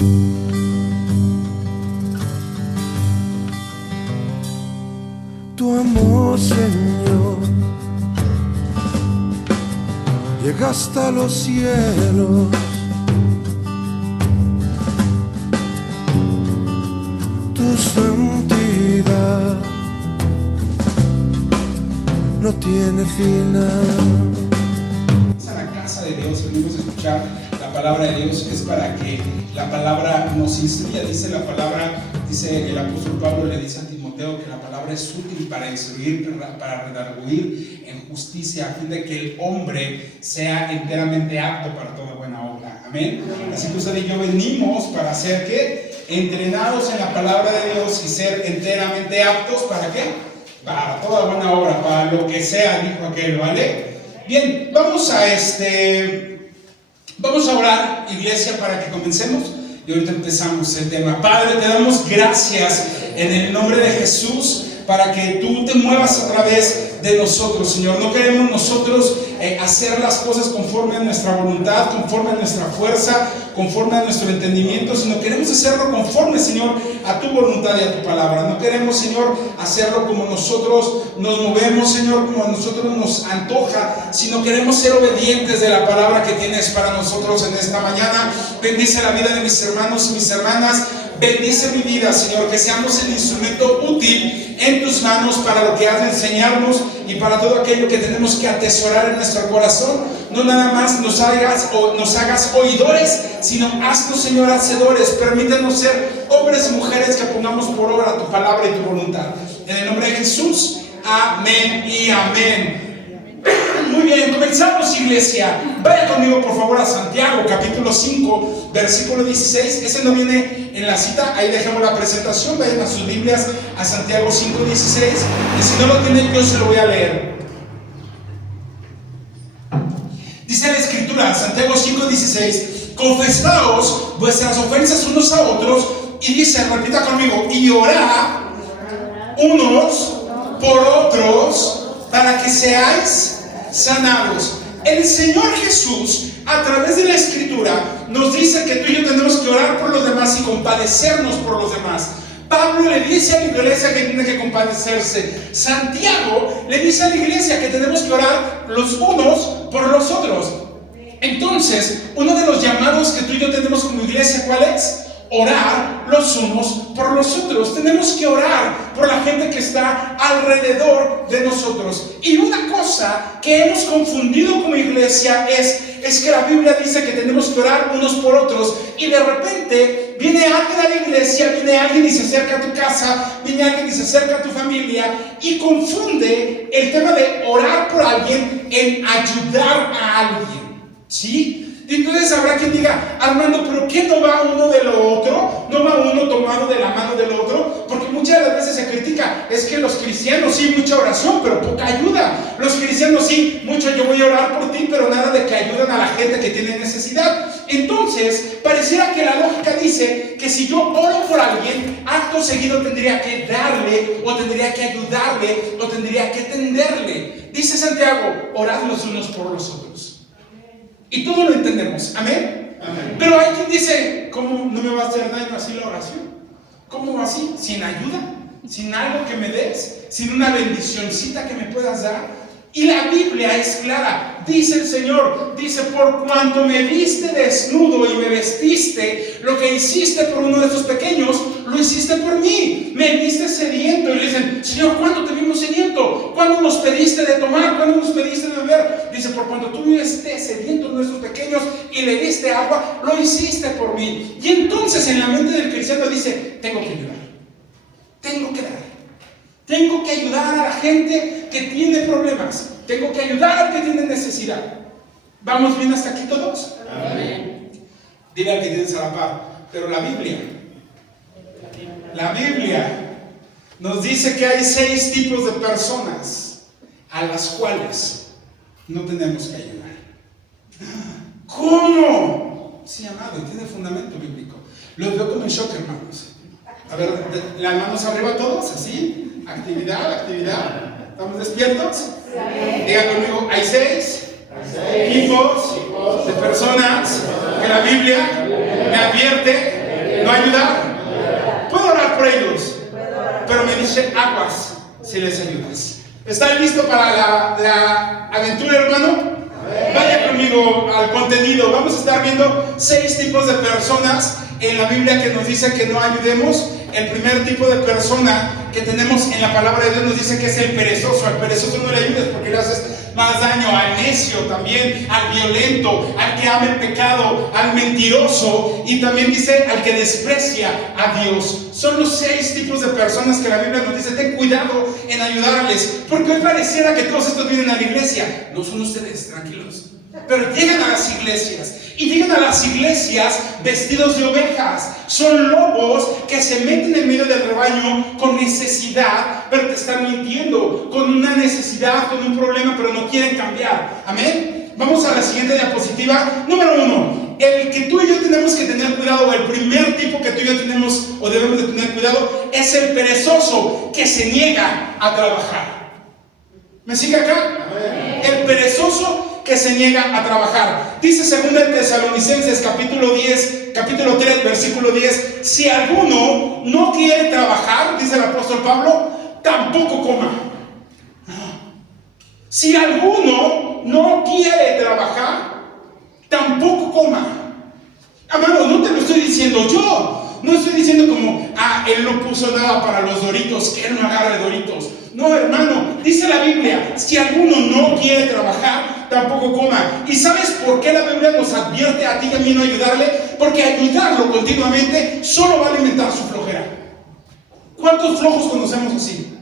Tu amor, Señor, llega hasta los cielos. Tu santidad no tiene final. A la casa de Dios, venimos a escuchar la palabra de Dios, es para que la palabra nos instruya. Dice la palabra, dice el apóstol Pablo, le dice a Timoteo que la palabra es útil para instruir, para redarguir en justicia, a fin de que el hombre sea enteramente apto para toda buena obra. Amén. Así que usted y yo venimos para ser ¿qué? Entrenados en la palabra de Dios y ser enteramente aptos ¿para qué? Para toda buena obra, para lo que sea, dijo aquel, ¿vale? Bien, vamos a orar, iglesia, para que comencemos. Y ahorita empezamos el tema. Padre, te damos gracias en el nombre de Jesús para que tú te muevas a través de nosotros, Señor. No queremos nosotros hacer las cosas conforme a nuestra voluntad, conforme a nuestra fuerza, conforme a nuestro entendimiento, sino queremos hacerlo conforme, Señor, a tu voluntad y a tu palabra. No queremos, Señor, hacerlo como nosotros nos movemos, Señor, como a nosotros nos antoja, sino queremos ser obedientes de la palabra que tienes para nosotros en esta mañana. Bendice la vida de mis hermanos y mis hermanas. Bendice mi vida, Señor, que seamos el instrumento útil en tus manos para lo que has de enseñarnos y para todo aquello que tenemos que atesorar en nuestro corazón. No nada más nos hagas oidores, sino haznos, Señor, hacedores. Permítanos ser hombres y mujeres que pongamos por obra tu palabra y tu voluntad. En el nombre de Jesús, amén y amén. Muy bien, comenzamos, iglesia. Vaya conmigo por favor a Santiago capítulo 5 versículo 16. Ese no viene en la cita, ahí dejamos la presentación. Vayan a sus Biblias a Santiago 5:16. Y si no lo tienen, yo se lo voy a leer. Dice la escritura, Santiago 5:16: confesaos vuestras ofensas unos a otros. Y dice, repita conmigo, y orad unos por otros para que seáis sanados. El Señor Jesús, a través de la escritura, nos dice que tú y yo tenemos que orar por los demás y compadecernos por los demás. Pablo le dice a la iglesia que tiene que compadecerse. Santiago le dice a la iglesia que tenemos que orar los unos por los otros. Entonces, uno de los llamados que tú y yo tenemos como iglesia, ¿cuál es? Orar los unos por los otros. Tenemos que orar por la gente que está alrededor de nosotros. Y una cosa que hemos confundido como iglesia es que la Biblia dice que tenemos que orar unos por otros, y de repente viene alguien a la iglesia, viene alguien y se acerca a tu casa, viene alguien y se acerca a tu familia y confunde el tema de orar por alguien en ayudar a alguien, ¿sí? Y entonces habrá quien diga, Armando, ¿pero qué no va uno de lo otro? ¿No va uno tomado de la mano del otro? Porque muchas de las veces se critica, es que los cristianos sí, mucha oración, pero poca ayuda. Los cristianos sí, mucho yo voy a orar por ti, pero nada de que ayuden a la gente que tiene necesidad. Entonces, pareciera que la lógica dice que si yo oro por alguien, acto seguido tendría que darle, o tendría que ayudarle, o tendría que tenderle. Dice Santiago, orad los unos por los otros. Y todo lo entendemos, ¿amén? Amén. Pero hay quien dice, ¿cómo no me va a hacer daño así la oración? ¿Cómo así? ¿Sin ayuda? ¿Sin algo que me des? ¿Sin una bendicioncita que me puedas dar? Y la Biblia es clara, dice el Señor, dice, por cuanto me viste desnudo y me vestiste, lo que hiciste por uno de estos pequeños, lo hiciste por mí. Me viste sediento. Y le dicen, Señor, ¿cuándo te vimos sediento? ¿Cuándo nos pediste de tomar? ¿Cuándo nos pediste de beber? Dice, por cuanto tú viste sediento a uno de estos pequeños y le diste agua, lo hiciste por mí. Y entonces en la mente del cristiano dice, tengo que ayudar, tengo que dar. Tengo que ayudar a la gente que tiene problemas. Tengo que ayudar al que tiene necesidad. ¿Vamos bien hasta aquí todos? Amén. Dile al que tienes a la par. Pero la Biblia nos dice que hay 6 tipos de personas a las cuales no tenemos que ayudar. ¿Cómo? Sí, amado, y tiene fundamento bíblico. Los veo como en shock, hermanos. A ver, las manos arriba todos, así. Actividad. ¿Estamos despiertos? Sí. Digan conmigo, hay 6 tipos de personas que la Biblia me advierte va a ayudar. Puedo orar por ellos, pero me dice aguas si les ayudas. ¿Están listos para la aventura, hermano? Vaya conmigo al contenido. Vamos a estar viendo 6 tipos de personas en la Biblia que nos dice que no ayudemos. El primer tipo de persona que tenemos en la palabra de Dios nos dice que es el perezoso. Al perezoso no le ayudes porque le haces más daño. Al necio también, al violento, al que ama el pecado, al mentiroso, y también dice al que desprecia a Dios. Son los 6 tipos de personas que la Biblia nos dice: ten cuidado en ayudarles, porque hoy pareciera que todos estos vienen a la iglesia. No son ustedes, tranquilos. Pero llegan a las iglesias, y llegan a las iglesias vestidos de ovejas. Son lobos que se meten en medio del rebaño con necesidad, pero te están mintiendo, con una necesidad, con un problema, pero no quieren cambiar. Amén. Vamos a la siguiente diapositiva. Número 1. El que tú y yo tenemos que tener cuidado, el primer tipo que tú y yo tenemos o debemos de tener cuidado, es el perezoso que se niega a trabajar. ¿Me sigue acá? Amén. El perezoso que se niega a trabajar. Dice 2 Tesalonicenses capítulo 3 versículo 10: si alguno no quiere trabajar, dice el apóstol Pablo, tampoco coma. Si alguno no quiere trabajar, tampoco coma. Amado, no te lo estoy diciendo yo. No estoy diciendo como, él no puso nada para los Doritos, que él no agarre Doritos. No, hermano, dice la Biblia: si alguno no quiere trabajar, tampoco coma. ¿Y sabes por qué la Biblia nos advierte a ti y a mí no ayudarle? Porque ayudarlo continuamente solo va a alimentar su flojera. ¿Cuántos flojos conocemos así?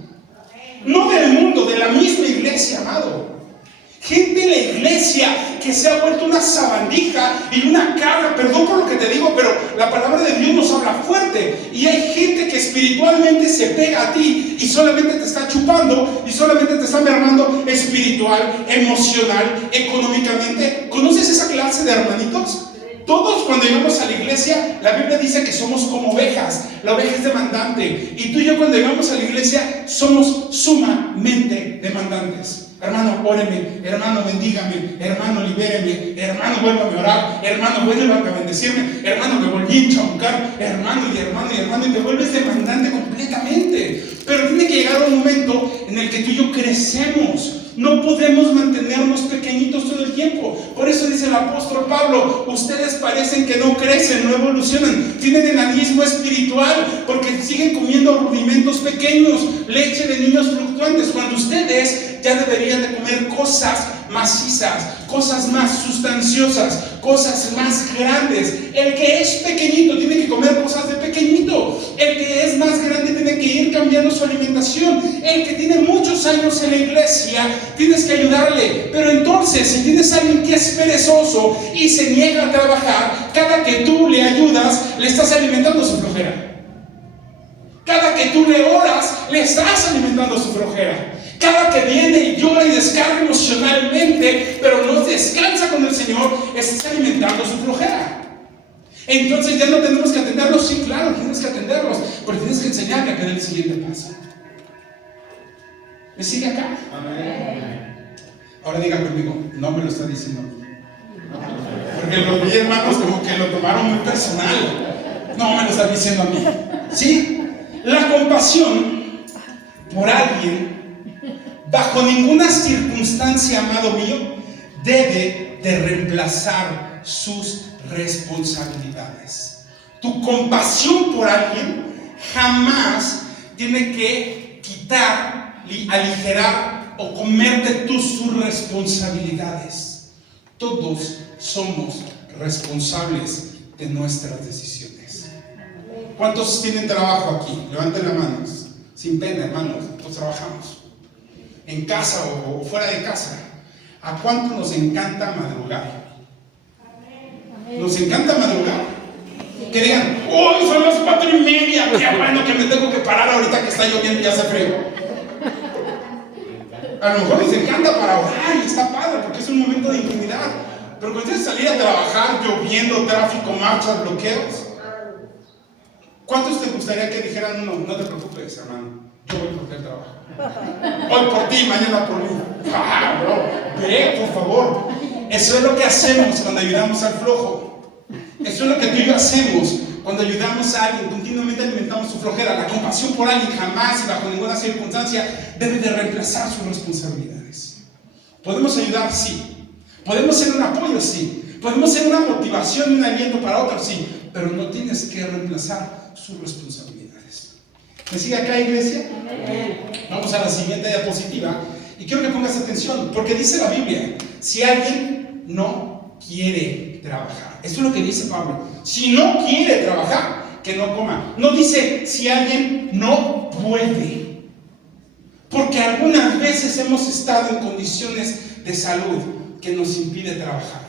No del mundo, de la misma iglesia, amado. Gente en la iglesia que se ha vuelto una sabandija y una cabra. Perdón por lo que te digo, pero la palabra de Dios nos habla fuerte. Y hay gente que espiritualmente se pega a ti y solamente te está chupando y solamente te está mermando espiritual, emocional, económicamente. ¿Conoces esa clase de hermanitos? Todos cuando llegamos a la iglesia, la Biblia dice que somos como ovejas. La oveja es demandante. Y tú y yo cuando llegamos a la iglesia somos sumamente demandantes. Hermano, óreme, hermano, bendígame, hermano, libéreme, hermano, vuélvame a orar, hermano, vuélvame a bendecirme, hermano, me volví a enchaucar, hermano, y te vuelves demandante completamente. Pero tiene que llegar un momento en el que tú y yo crecemos. No podemos mantenernos pequeñitos todo el tiempo. Por eso dice el apóstol Pablo: ustedes parecen que no crecen, no evolucionan, tienen enanismo espiritual, porque siguen comiendo rudimentos pequeños, leche de niños fluctuantes, cuando ustedes ya deberían de comer cosas macizas, cosas más sustanciosas, cosas más grandes. El que es pequeñito tiene que comer cosas de pequeñito. El que es más grande tiene que ir cambiando su alimentación. El que tiene muchos años en la iglesia, tienes que ayudarle. Pero entonces, si tienes a alguien que es perezoso y se niega a trabajar, cada que tú le ayudas, le estás alimentando su flojera. Cada que tú le oras, le estás alimentando su flojera. Cada que viene y llora y descarga emocionalmente, pero no descansa con el Señor, estás alimentando su flojera. Entonces ya no tenemos que atenderlos. Sí, claro, tienes que atenderlos, pero tienes que enseñarle a que dé el siguiente paso. ¿Me sigue acá? Amén. Ahora diga conmigo: no me lo está diciendo a mí. Porque los vi, hermanos, como que lo tomaron muy personal. No me lo está diciendo a mí. ¿Sí? La compasión por alguien, bajo ninguna circunstancia, amado mío, debe de reemplazar sus responsabilidades. Tu compasión por alguien jamás tiene que quitar, aligerar o comerte tus responsabilidades. Todos somos responsables de nuestras decisiones. ¿Cuántos tienen trabajo aquí? Levanten las manos. Sin pena, hermanos, todos trabajamos. En casa o fuera de casa. ¿A cuánto nos encanta madrugar? ¿Nos encanta madrugar? Que digan: hoy son las 4:30, qué bueno que me tengo que parar ahorita que está lloviendo y hace frío. A lo mejor les encanta para orar y está padre porque es un momento de intimidad. Pero cuando tienes que salir a trabajar, lloviendo, tráfico, marchas, bloqueos, ¿cuántos te gustaría que dijeran: no te preocupes, hermano, yo voy por el trabajo? Hoy por ti, mañana por mí. Bro, ve, por favor. Eso es lo que hacemos cuando ayudamos al flojo. Eso es lo que tú y yo hacemos cuando ayudamos a alguien, continuamente alimentamos su flojera. La compasión por alguien jamás y bajo ninguna circunstancia debe de reemplazar sus responsabilidades. ¿Podemos ayudar? Sí. ¿Podemos ser un apoyo? Sí. ¿Podemos ser una motivación y un aliento para otros? Sí. Pero no tienes que reemplazar sus responsabilidades. ¿Me sigue acá, iglesia? Vamos a la siguiente diapositiva. Y quiero que pongas atención, porque dice la Biblia, si alguien no quiere trabajar. Esto es lo que dice Pablo. Si no quiere trabajar, que no coma. No dice si alguien no puede. Porque algunas veces hemos estado en condiciones de salud que nos impide trabajar.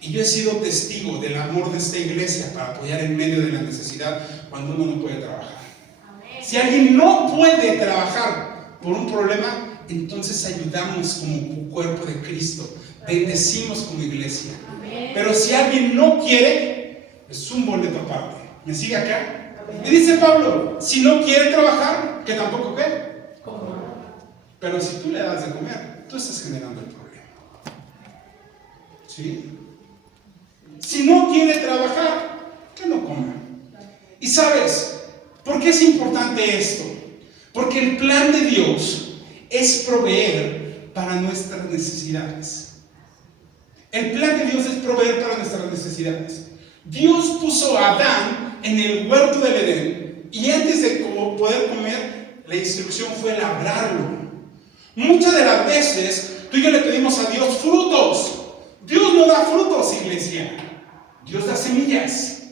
Y yo he sido testigo del amor de esta iglesia para apoyar en medio de la necesidad cuando uno no puede trabajar. Si alguien no puede trabajar por un problema, entonces ayudamos como cuerpo de Cristo, bendecimos como iglesia. Pero si alguien no quiere, es un boleto aparte. ¿Me sigue acá? Y dice Pablo, si no quiere trabajar, que tampoco qué. Pero si tú le das de comer, tú estás generando el problema. ¿Sí? Si no quiere trabajar, que no coma. Y sabes, ¿por qué es importante esto? Porque el plan de Dios es proveer para nuestras necesidades. El plan de Dios es proveer para nuestras necesidades. Dios puso a Adán en el huerto del Edén y antes de poder comer, la instrucción fue labrarlo. Muchas de las veces tú y yo le pedimos a Dios frutos. Dios no da frutos, iglesia. Dios da semillas.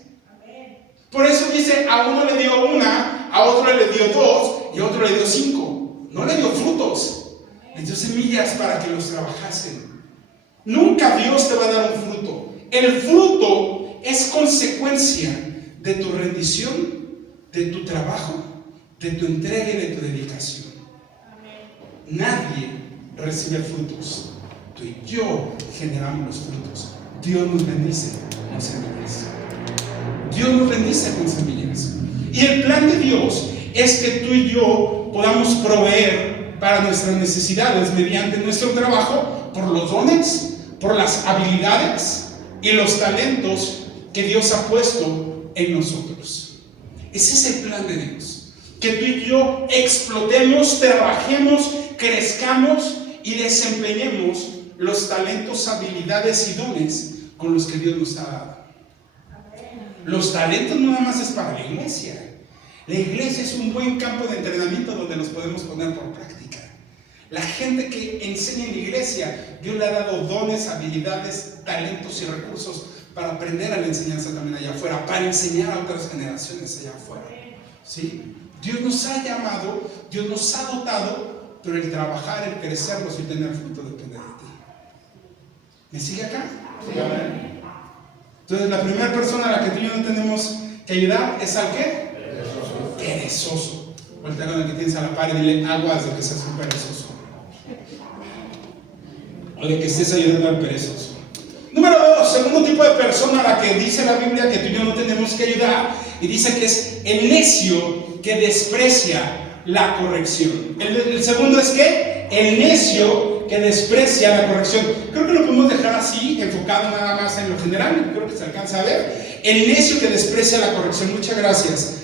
Por eso dice, a uno le dio una, a otro le dio 2 y a otro le dio 5. No le dio frutos, le dio semillas para que los trabajasen. Nunca Dios te va a dar un fruto. El fruto es consecuencia de tu rendición, de tu trabajo, de tu entrega y de tu dedicación. Nadie recibe frutos. Tú y yo generamos los frutos. Dios nos bendice con semillas. Dios nos bendice con semillas. Y el plan de Dios es que tú y yo podamos proveer para nuestras necesidades mediante nuestro trabajo, por los dones, por las habilidades y los talentos que Dios ha puesto en nosotros. Ese es el plan de Dios. Que tú y yo explotemos, trabajemos, crezcamos y desempeñemos los talentos, habilidades y dones con los que Dios nos ha dado. Los talentos no nada más es para la iglesia. La iglesia es un buen campo de entrenamiento donde nos podemos poner por práctica. La gente que enseña en la iglesia, Dios le ha dado dones, habilidades, talentos y recursos para aprender a la enseñanza también allá afuera, para enseñar a otras generaciones allá afuera. ¿Sí? Dios nos ha llamado, Dios nos ha dotado, pero el trabajar, el crecerlos y tener fruto depende de ti. ¿Me sigue acá? Sí. Entonces la primera persona a la que tú y yo no tenemos que ayudar es al ¿qué? Perezoso. Voltea con el que tienes a la par y dile aguas de que seas un perezoso. O de que estés ayudando al perezoso. Número 2, segundo tipo de persona a la que dice la Biblia que tú y yo no tenemos que ayudar, y dice que es el necio que desprecia la corrección. El segundo es ¿qué? El necio que desprecia la corrección. Creo que lo podemos dejar así, enfocado nada más en lo general, creo que se alcanza a ver. El necio que desprecia la corrección. Muchas gracias.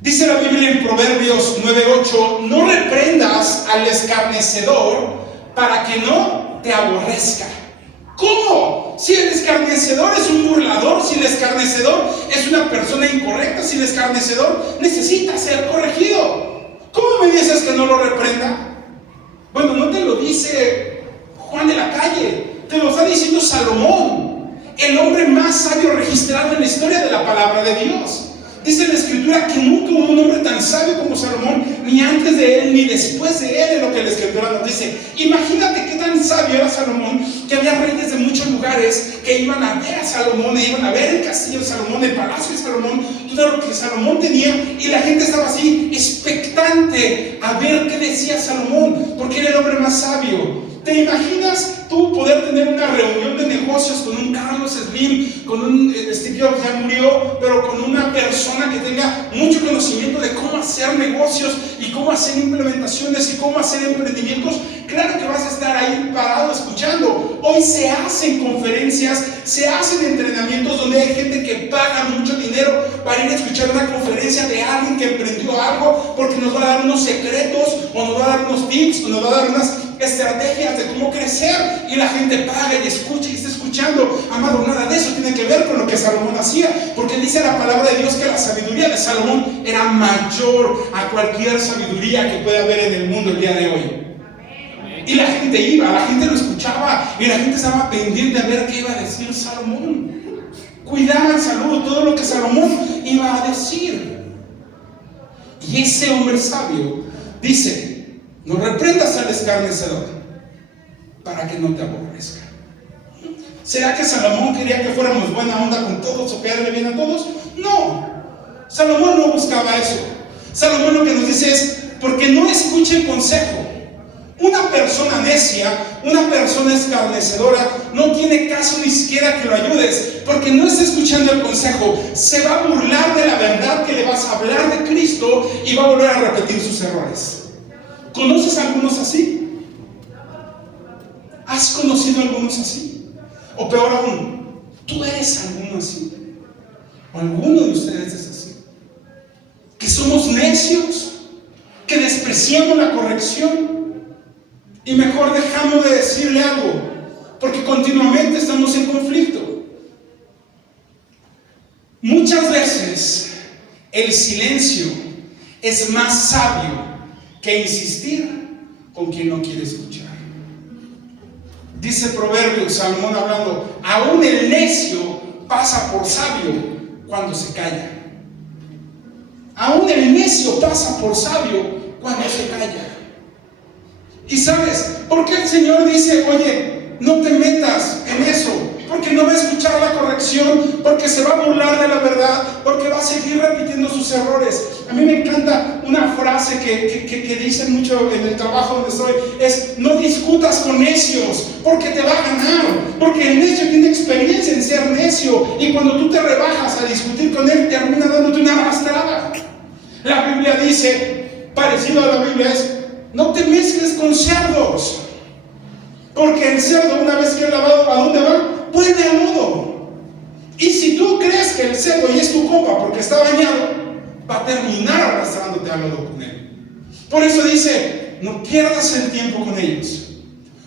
Dice la Biblia en Proverbios 9:8, no reprendas al escarnecedor para que no te aborrezca. ¿Cómo? Si el escarnecedor es un burlador, si el escarnecedor es una persona incorrecta, si el escarnecedor necesita ser corregido, ¿cómo me dices que no lo reprenda? Bueno, no te lo dice Juan de la Calle, te lo está diciendo Salomón, el hombre más sabio registrado en la historia de la palabra de Dios. Dice la Escritura que nunca hubo un hombre tan sabio como Salomón, ni antes de él, ni después de él, en lo que la Escritura nos dice. Imagínate qué tan sabio era Salomón, que había reyes de muchos lugares que iban a ver a Salomón, e iban a ver el castillo de Salomón, el palacio de Salomón, todo lo que Salomón tenía, y la gente estaba así, expectante a ver qué decía Salomón, porque era el hombre más sabio. ¿Te imaginas tú poder tener una reunión de negocios con un Carlos Slim, con un Steve Jobs, ya murió, pero con una persona que que tenga mucho conocimiento de cómo hacer negocios y cómo hacer implementaciones y cómo hacer emprendimientos, claro que vas a estar ahí parado escuchando. Hoy se hacen conferencias, se hacen entrenamientos donde hay gente que paga mucho dinero para ir a escuchar una conferencia de alguien que emprendió algo, porque nos va a dar unos secretos, o nos va a dar unos tips, o nos va a dar unas estrategias de cómo crecer, y la gente paga y escucha y está escuchando. Amado, nada de eso tiene que ver con lo que Salomón hacía, porque dice la palabra de Dios que la sabiduría de Salomón era mayor a cualquier sabiduría que pueda haber en el mundo el día de hoy. Y la gente iba, la gente lo escuchaba, y la gente estaba pendiente a ver qué iba a decir Salomón. Cuidaban salud, todo lo que Salomón iba a decir. Y ese hombre sabio dice: no reprendas al escarnecedor para que no te aborrezca. ¿Será que Salomón quería que fuéramos buena onda con todos o quedarle bien a todos? No, Salomón no buscaba eso. Salomón lo que nos dice es: porque no escuchen consejo. Una persona necia, una persona escarnecedora, no tiene caso ni siquiera que lo ayudes, porque no está escuchando el consejo. Se va a burlar de la verdad que le vas a hablar de Cristo y va a volver a repetir sus errores. ¿Conoces a algunos así? ¿Has conocido a algunos así? O peor aún, ¿tú eres alguno así? ¿O alguno de ustedes es así? Que somos necios, que despreciamos la corrección y mejor dejamos de decirle algo, porque continuamente estamos en conflicto. Muchas veces el silencio es más sabio que insistir con quien no quiere escuchar. Dice Proverbios, Salomón hablando: aún el necio pasa por sabio cuando se calla. Aún el necio pasa por sabio cuando se calla. ¿Y sabes por qué el Señor dice: oye, no te metas en eso? Porque no va a escuchar la corrección, porque se va a burlar de la verdad, porque va a seguir repitiendo sus errores. A mí me encanta una frase que dicen mucho en el trabajo donde estoy: es: no discutas con necios, porque te va a ganar. Porque el necio tiene experiencia en ser necio, y cuando tú te rebajas a discutir con él, termina dándote una arrastrada. La Biblia dice, parecido a la Biblia, es: no te mezcles con cerdos, porque el cerdo, una vez que es lavado, ¿a dónde va? Vuelve al lodo. Y si tú crees que el cerdo y es tu compa porque está bañado, va a terminar arrastrándote al lodo con él. Por eso dice: no pierdas el tiempo con ellos.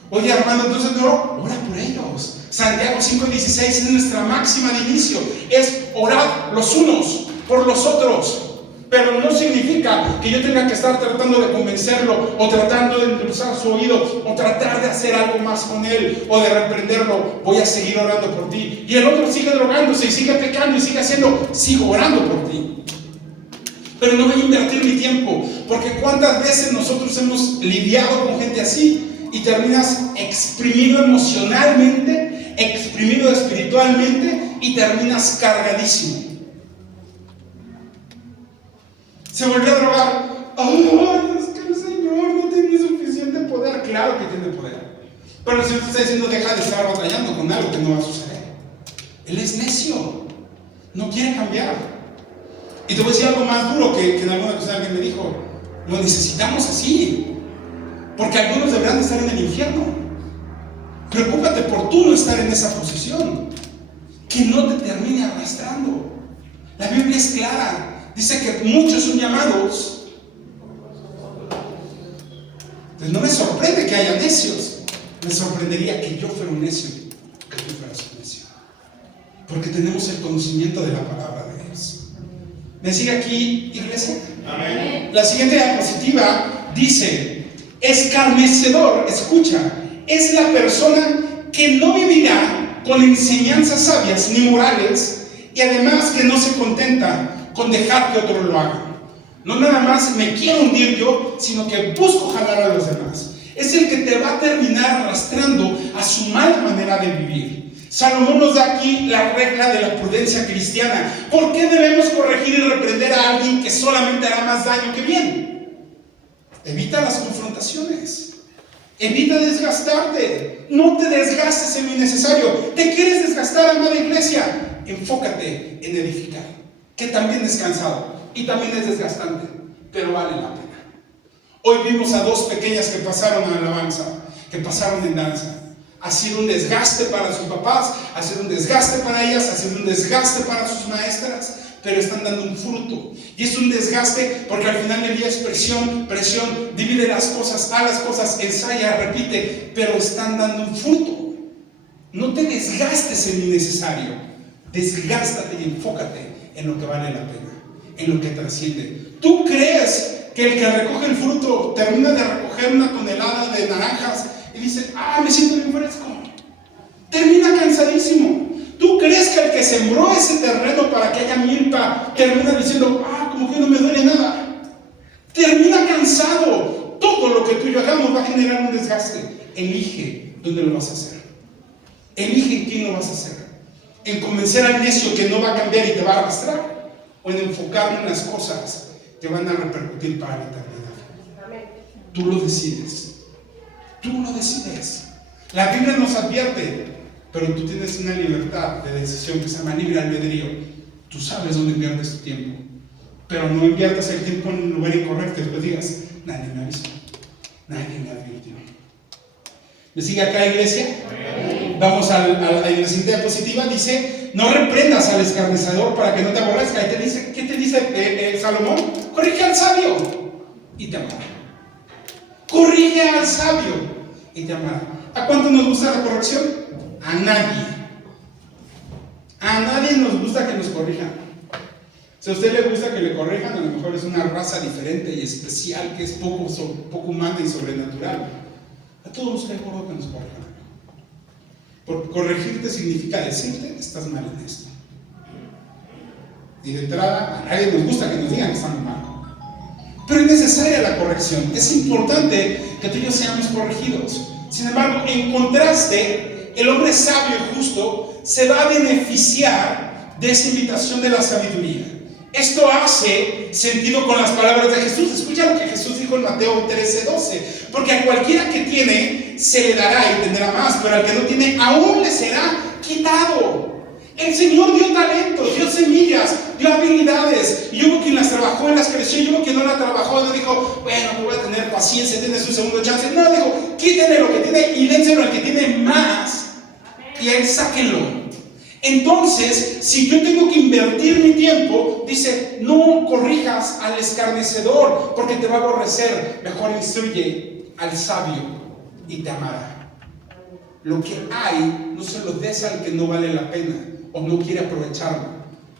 Oye, hermano, entonces no, ora por ellos. Santiago 5:16 es nuestra máxima de inicio, es orar los unos por los otros. Pero no significa que yo tenga que estar tratando de convencerlo, o tratando de endulzar su oído, o tratar de hacer algo más con él, o de reprenderlo. Voy a seguir orando por ti. Y el otro sigue drogándose y sigue pecando y sigue haciendo, sigo orando por ti. Pero no voy a invertir mi tiempo, porque cuántas veces nosotros hemos lidiado con gente así y terminas exprimido emocionalmente, exprimido espiritualmente, y terminas cargadísimo. Se volvió a drogar. ¡Ay, es que el Señor no tiene suficiente poder! Claro que tiene poder, pero el Señor te está diciendo: deja de estar batallando con algo que no va a suceder. Él es necio, no quiere cambiar. Y te voy a decir algo más duro que en alguna ocasión alguien me dijo: lo necesitamos así, porque algunos deberán de estar en el infierno. Preocúpate por tú no estar en esa posición, que no te termine arrastrando. La Biblia es clara. Dice que muchos son llamados. Entonces no me sorprende que haya necios. Me sorprendería que yo fuera un necio, que tú fueras un necio, porque tenemos el conocimiento de la palabra de Dios. ¿Me sigue aquí, iglesia? Amén. La siguiente diapositiva dice: escarnecedor, escucha, es la persona que no vivirá con enseñanzas sabias ni morales, y además que no se contenta con dejar que otros lo hagan. No nada más me quiero hundir yo, sino que busco jalar a los demás. Es el que te va a terminar arrastrando a su mala manera de vivir. Salomón nos da aquí la regla de la prudencia cristiana. ¿Por qué debemos corregir y reprender a alguien que solamente hará más daño que bien? Evita las confrontaciones. Evita desgastarte. No te desgastes en lo innecesario. ¿Te quieres desgastar, amada iglesia? Enfócate en edificar. que también es cansado y también es desgastante, pero vale la pena. Hoy vimos a dos pequeñas que pasaron a alabanza, que pasaron en danza. Ha sido un desgaste para sus papás, ha sido un desgaste para ellas, ha sido un desgaste para sus maestras, pero están dando un fruto. Y es un desgaste porque al final del día es presión, divide las cosas, haz las cosas, ensaya, repite, pero están dando un fruto. No te desgastes en lo innecesario, desgástate y enfócate en lo que vale la pena, en lo que trasciende. ¿Tú crees que el que recoge el fruto termina de recoger una tonelada de naranjas y dice, me siento bien fresco? Termina cansadísimo. ¿Tú crees que el que sembró ese terreno para que haya milpa termina diciendo, como que no me duele nada? Termina cansado. Todo lo que tú y yo hagamos va a generar un desgaste. Elige dónde lo vas a hacer. Elige en quién lo vas a hacer. En convencer al necio que no va a cambiar y te va a arrastrar, o en enfocarlo en las cosas que van a repercutir para la eternidad. Tú lo decides. Tú lo decides. La Biblia nos advierte, pero tú tienes una libertad de decisión que se llama libre albedrío. Tú sabes dónde inviertes tu tiempo, pero no inviertas el tiempo en un lugar incorrecto y después digas, nadie me avisó, nadie me advirtió. ¿Me sigue acá, iglesia? Vamos a la siguiente diapositiva. Dice, no reprendas al escarnecedor para que no te aborrezca. Y te dice, ¿qué te dice Salomón? Corrige al sabio y te amará. Corrige al sabio y te amará. ¿A cuánto nos gusta la corrección? A nadie. A nadie nos gusta que nos corrijan. Si a usted le gusta que le corrijan, a lo mejor es una raza diferente y especial, que es poco humana y sobrenatural. A todos nos cae gordo que nos corrijan. Porque corregirte significa decirte, estás mal en esto. Y de entrada, a nadie nos gusta que nos digan que estamos mal. Pero es necesaria la corrección. Es importante que tú y yo seamos corregidos. Sin embargo, en contraste, el hombre sabio y justo se va a beneficiar de esa invitación de la sabiduría. Esto hace sentido con las palabras de Jesús. Escucha lo que Jesús dijo en Mateo 13:12. Porque a cualquiera que tiene, se le dará y tendrá más, pero al que no tiene, aún le será quitado. El Señor dio talentos, dio semillas, dio habilidades. Y hubo quien las trabajó y las creció, y hubo quien no las trabajó. No dijo, bueno, pues voy a tener paciencia, tienes un segundo chance. No, dijo, quítenle lo que tiene y dénselo al que tiene más. Y a él sáquenlo. Entonces, si yo tengo que invertir mi tiempo, dice, no corrijas al escarnecedor, porque te va a aborrecer. Mejor instruye al sabio y te amará. Lo que hay, no se lo des al que no vale la pena o no quiere aprovecharlo.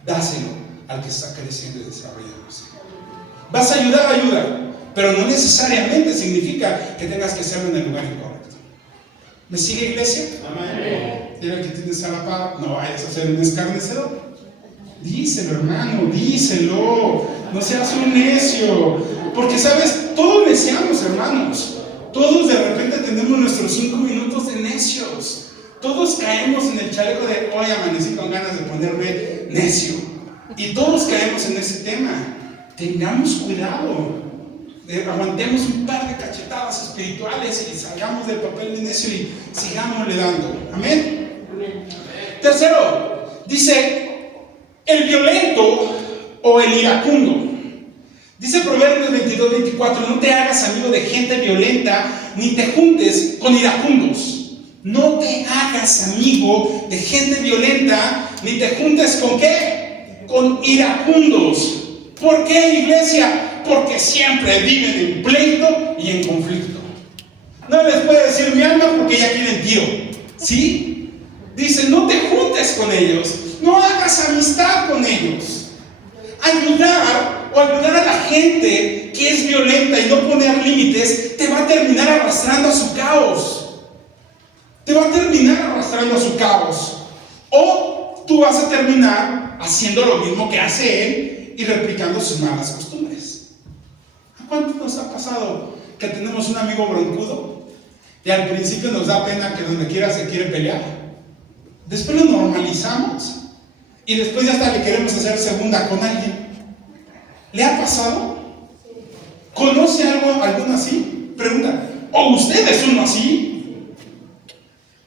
Dáselo al que está creciendo y desarrollándose. Vas a ayudar, ayuda, pero no necesariamente significa que tengas que hacerlo en el lugar incorrecto. ¿Me sigue, iglesia? Amén. Dile al que tienes a la par, no vayas a ser un escarnecedor. Díselo, hermano, díselo. No seas un necio. Porque, ¿sabes? Todos neciamos, hermanos. Todos de repente tenemos nuestros 5 minutos de necios. Todos caemos en el chaleco de hoy amanecí con ganas de ponerme necio. Y todos caemos en ese tema. Tengamos cuidado. Aguantemos un par de cachetadas espirituales y salgamos del papel de necio y sigámosle dando. Amén. Amén. Tercero, dice el violento o el iracundo. Dice Proverbios 22-24, no te hagas amigo de gente violenta, ni te juntes con iracundos. No te hagas amigo de gente violenta, ni te juntes con ¿qué? Con iracundos. ¿Por qué, iglesia? Porque siempre viven en pleito y en conflicto. No les puede decir mi alma porque ya quieren tiro. ¿Sí? Dice, no te juntes con ellos, no hagas amistad con ellos. Ayudar a la gente que es violenta y no poner límites te va a terminar arrastrando a su caos. Te va a terminar arrastrando a su caos. O tú vas a terminar haciendo lo mismo que hace él y replicando sus malas costumbres. ¿A cuánto nos ha pasado que tenemos un amigo broncudo y al principio nos da pena que donde quiera se quiere pelear? Después lo normalizamos y después ya hasta le queremos hacer segunda con alguien. ¿Le ha pasado? ¿Conoce alguno así? Pregunta, ¿o usted es uno así?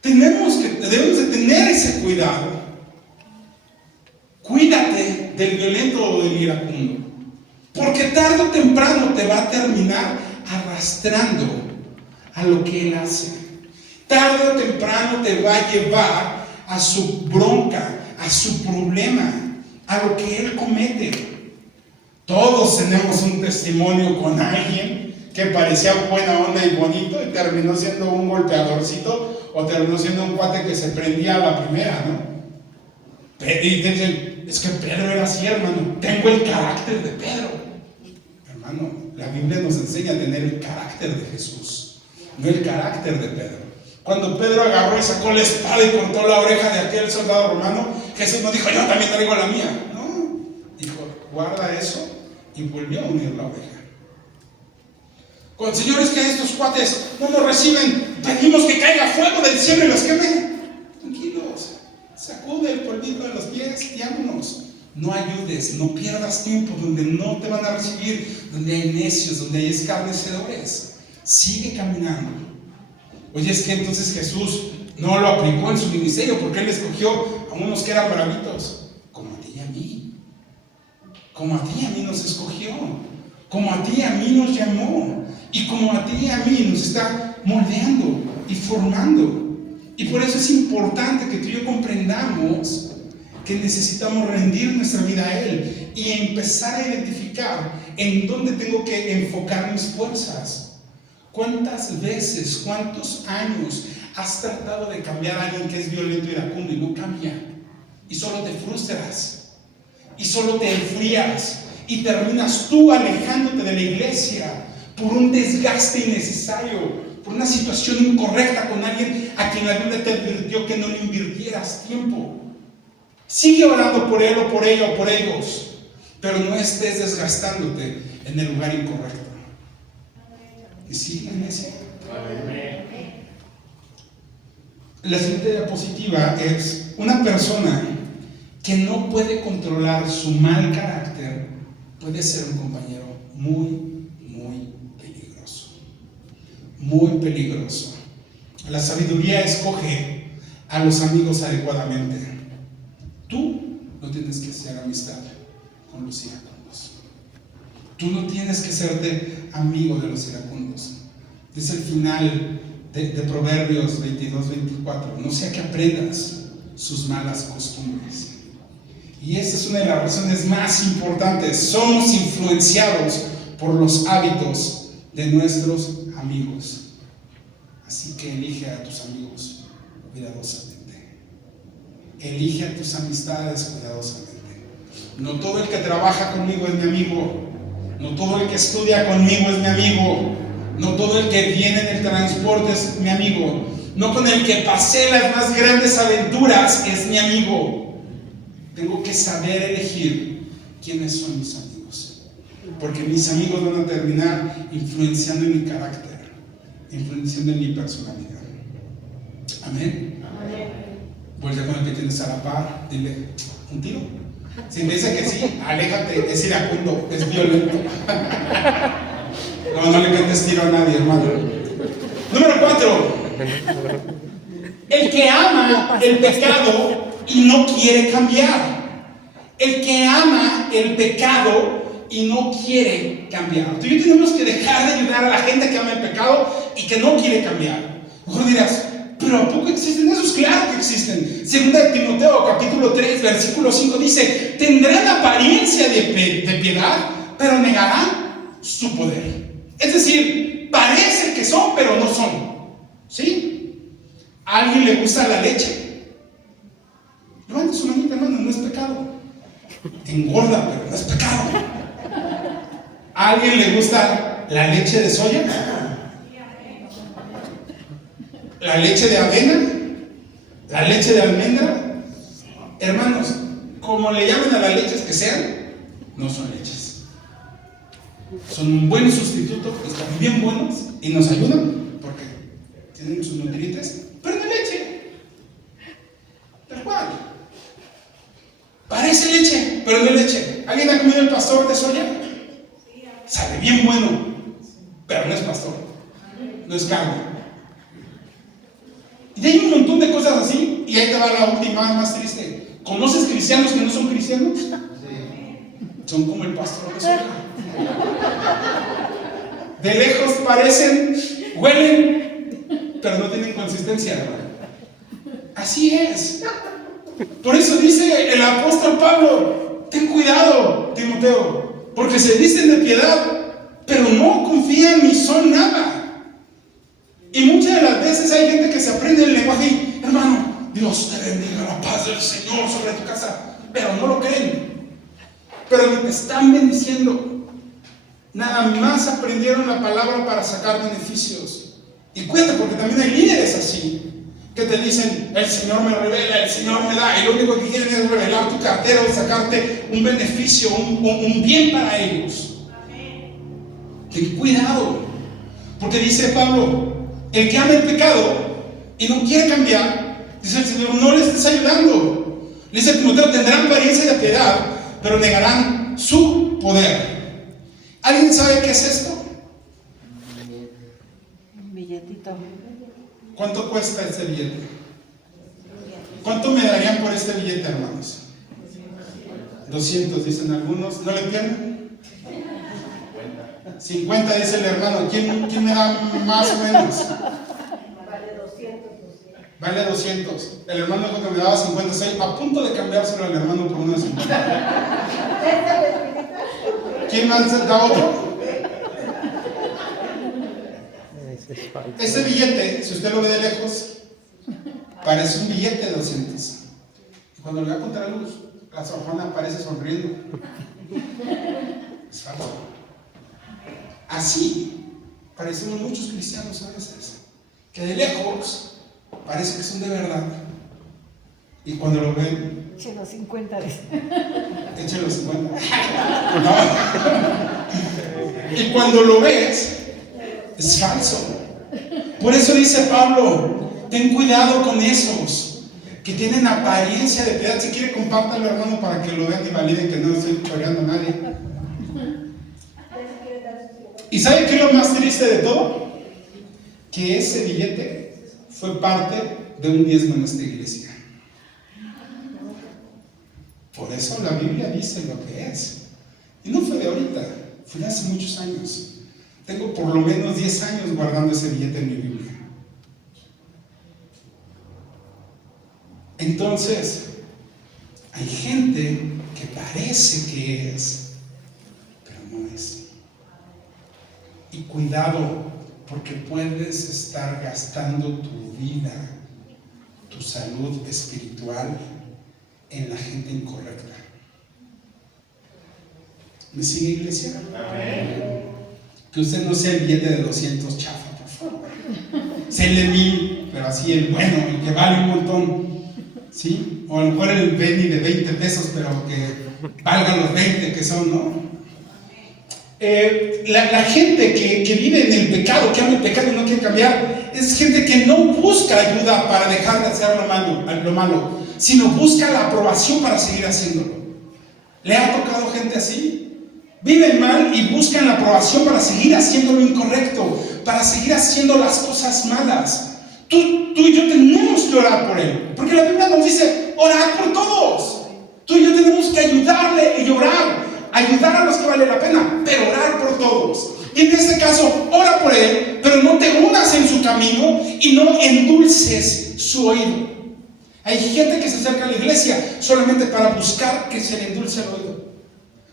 Debemos de tener ese cuidado. Cuídate del violento o del iracundo. Porque tarde o temprano te va a terminar arrastrando a lo que él hace. Tarde o temprano te va a llevar a su bronca, a su problema, a lo que él comete. Todos tenemos un testimonio con alguien que parecía buena onda y bonito y terminó siendo un golpeadorcito o terminó siendo un cuate que se prendía a la primera, ¿no? Y te dicen, es que Pedro era así, hermano, tengo el carácter de Pedro. Hermano, la Biblia nos enseña a tener el carácter de Jesús, no el carácter de Pedro. Cuando Pedro agarró y sacó la espada y cortó la oreja de aquel soldado romano, Jesús no dijo, yo también traigo la mía. No, dijo, guarda eso, y volvió a unir la oreja. Con señores que estos cuates no nos reciben, pedimos que caiga fuego del cielo y los queme. Tranquilos, sacude el polvito de los pies y vámonos. No ayudes, no pierdas tiempo donde no te van a recibir, donde hay necios, donde hay escarnecedores. Sigue caminando. Oye, es que entonces Jesús no lo aplicó en su ministerio porque él escogió a unos que eran bravitos, como a ti y a mí. Como a ti y a mí nos escogió, como a ti y a mí nos llamó, y como a ti y a mí nos está moldeando y formando. Y por eso es importante que tú y yo comprendamos que necesitamos rendir nuestra vida a Él y empezar a identificar en dónde tengo que enfocar mis fuerzas. ¿Cuántas veces, cuántos años has tratado de cambiar a alguien que es violento y iracundo y no cambia? Y solo te frustras, y solo te enfrías, y terminas tú alejándote de la iglesia por un desgaste innecesario, por una situación incorrecta con alguien a quien la Biblia te advirtió que no le invirtieras tiempo. Sigue orando por él o por ella o por ellos, pero no estés desgastándote en el lugar incorrecto. Y sigue en ese. La siguiente diapositiva es una persona que no puede controlar su mal carácter, puede ser un compañero muy, muy peligroso. Muy peligroso. La sabiduría escoge a los amigos adecuadamente. Tú no tienes que hacer amistad con los iracundos. Tú no tienes que serte amigo de los iracundos. Dice el final de Proverbios 22-24, no sea que aprendas sus malas costumbres. Y esta es una de las razones más importantes. Somos influenciados por los hábitos de nuestros amigos. Así que elige a tus amigos cuidadosamente. Elige a tus amistades cuidadosamente. No todo el que trabaja conmigo es mi amigo. No todo el que estudia conmigo es mi amigo. No todo el que viene en el transporte es mi amigo. No con el que pasé las más grandes aventuras es mi amigo. Tengo que saber elegir quiénes son mis amigos. Porque mis amigos van a terminar influenciando en mi carácter, influenciando en mi personalidad. Amén. Vuelve con el que tienes a la par, dile, ¿un tiro? Si me dice que sí, aléjate, es iracundo, es violento. No le cantes tiro a nadie, hermano. Número 4. El que ama el pecado y no quiere cambiar. El que ama el pecado y no quiere cambiar. Tú y yo tenemos que dejar de ayudar a la gente que ama el pecado y que no quiere cambiar. Mejor dirás, ¿pero a poco existen esos? Claro que existen. Segunda de Timoteo, capítulo 3, versículo 5 dice, tendrán apariencia de piedad, pero negarán su poder. Es decir, parece que son, pero no son. ¿Sí? ¿A alguien le gusta la leche? Levante su manita, hermano, no es pecado. Engorda, pero no es pecado. ¿A alguien le gusta la leche de soya? ¿La leche de avena? ¿La leche de almendra? Hermanos, como le llamen a las leches que sean, no son leches. Son un buen sustituto, están bien buenos y nos ayudan porque tienen sus nutrientes, pero no es leche. Tal cual. Parece leche, pero no es leche. ¿Alguien ha comido el pastor de soya? Sabe bien bueno, pero no es pastor, no es carne. Y hay un montón de cosas así, y ahí te va la última más triste. ¿Conoces cristianos que no son cristianos? Sí. Son como el pastor de su hogar. De lejos parecen, huelen, pero no tienen consistencia, ¿verdad? Así es. Por eso dice el apóstol Pablo: ten cuidado, Timoteo, porque se dicen de piedad, pero no confían ni son nada. Y muchas de las veces hay gente que se aprende el lenguaje y, hermano, Dios te bendiga, la paz del Señor sobre tu casa, pero no lo creen. Pero ni te están bendiciendo, nada más aprendieron la palabra para sacar beneficios. Y cuenta, porque también hay líderes así, que te dicen: el Señor me revela, el Señor me da, y lo único que quieren es revelar tu cartera o sacarte un beneficio, un bien para ellos. Ten cuidado, porque dice Pablo: el que ama el pecado y no quiere cambiar, dice el Señor, no le estés ayudando. Le dice Timoteo: tendrán apariencia de piedad, pero negarán su poder. ¿Alguien sabe qué es esto? Un billetito. ¿Cuánto cuesta este billete? ¿Cuánto me darían por este billete, hermanos? 200, dicen algunos. ¿No le pierden? 50, dice el hermano. ¿Quién me da más o menos? Vale 200. Vale 200. El hermano dijo que me daba 50. Estoy a punto de cambiárselo al hermano por unos 50. ¿Quién más da otro? Este billete, si usted lo ve de lejos, parece un billete de 200. Y cuando le da contra la luz, la Sor aparece sonriendo. Es falso. Así parecemos muchos cristianos a veces, que de lejos parece que son de verdad. Y cuando lo ven, Eche los 50. echen los 50. No. Y cuando lo ves, es falso. Por eso dice Pablo: ten cuidado con esos que tienen apariencia de piedad. Si quiere, compártalo, hermano, para que lo vean y validen que no estoy choreando a nadie. ¿Y sabe qué es lo más triste de todo? Que ese billete fue parte de un diezmo en esta iglesia. Por eso la Biblia dice lo que es. Y no fue de ahorita, fue de hace muchos años. Tengo por lo menos 10 años guardando ese billete en mi Biblia. Entonces, hay gente que parece que es, pero no es. Y cuidado, porque puedes estar gastando tu vida, tu salud espiritual en la gente incorrecta. ¿Me sigue, iglesia? Amén. Que usted no sea el billete de 200 chafa, por favor. Sea el de 1000, pero así el bueno, el que vale un montón, ¿sí? O a lo mejor el penny de 20 pesos, pero que valga los 20 que son, ¿no? La gente que vive en el pecado, que ama el pecado y no quiere cambiar, es gente que no busca ayuda para dejar de hacer lo malo, sino busca la aprobación para seguir haciéndolo. ¿Le ha tocado gente así? Viven mal y buscan la aprobación para seguir haciendo lo incorrecto, para seguir haciendo las cosas malas. Tú y yo tenemos que orar por él, porque la Biblia nos dice: orar por todos. Tú y yo tenemos que ayudarle y orar, ayudar a los que vale la pena, pero orar por todos. Y en este caso, ora por él, pero no te unas en su camino y no endulces su oído. Hay gente que se acerca a la iglesia solamente para buscar que se le endulce el oído.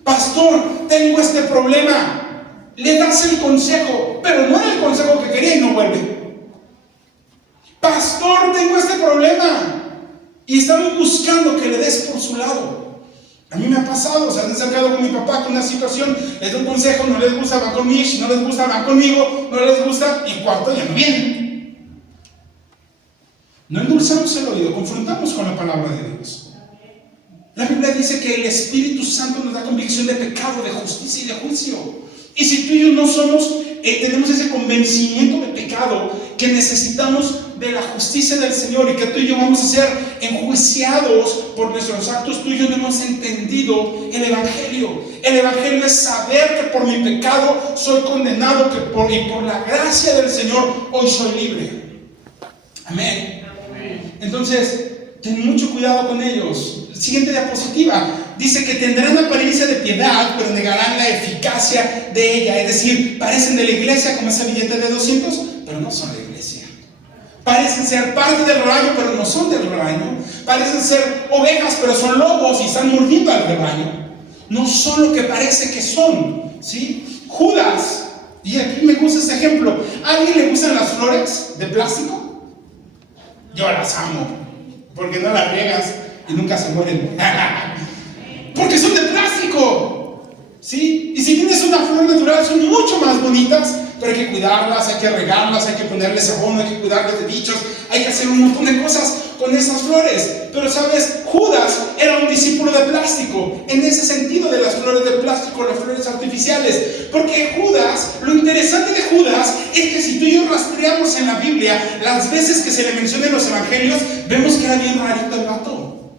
Pastor, tengo este problema. Le das el consejo, pero no era el consejo que quería y no vuelve. Pastor, tengo este problema. Y estamos buscando que le des por su lado. A mí me ha pasado, se han acercado con mi papá con una situación, les doy un consejo, no les gusta, van conmigo, no les gusta, van conmigo, no les gusta, y cuarto ya no vienen. No endulzamos el oído, confrontamos con la palabra de Dios. La Biblia dice que el Espíritu Santo nos da convicción de pecado, de justicia y de juicio. Y si tú y yo no somos, tenemos ese convencimiento de pecado, que necesitamos de la justicia del Señor y que tú y yo vamos a ser enjuiciados por nuestros actos, tú y yo no hemos entendido el Evangelio. El Evangelio es saber que por mi pecado soy condenado, y por la gracia del Señor hoy soy libre. Amén. Entonces, ten mucho cuidado con ellos. Siguiente diapositiva. dice que tendrán apariencia de piedad, pero negarán la eficacia de ella. Es decir, parecen de la iglesia como ese billete de 200, pero no son la iglesia. Parecen ser parte del rebaño, pero no son del rebaño. Parecen ser ovejas, pero son lobos y están mordiendo al rebaño. No son lo que parece que son, ¿sí? Judas, y aquí me gusta este ejemplo. ¿A alguien le gustan las flores de plástico? Yo las amo, porque no las riegas y nunca se mueren. Porque son de plástico, ¿sí? Y si tienes una flor natural son mucho más bonitas, pero hay que cuidarlas, hay que regarlas, hay que ponerles abono, hay que cuidarles de bichos, hay que hacer un montón de cosas con esas flores. Pero sabes, Judas era un discípulo de plástico, en ese sentido de las flores de plástico, las flores artificiales. Porque Judas, lo interesante de Judas es que si tú y yo rastreamos en la Biblia las veces que se le menciona en los evangelios, vemos que era bien rarito el vato,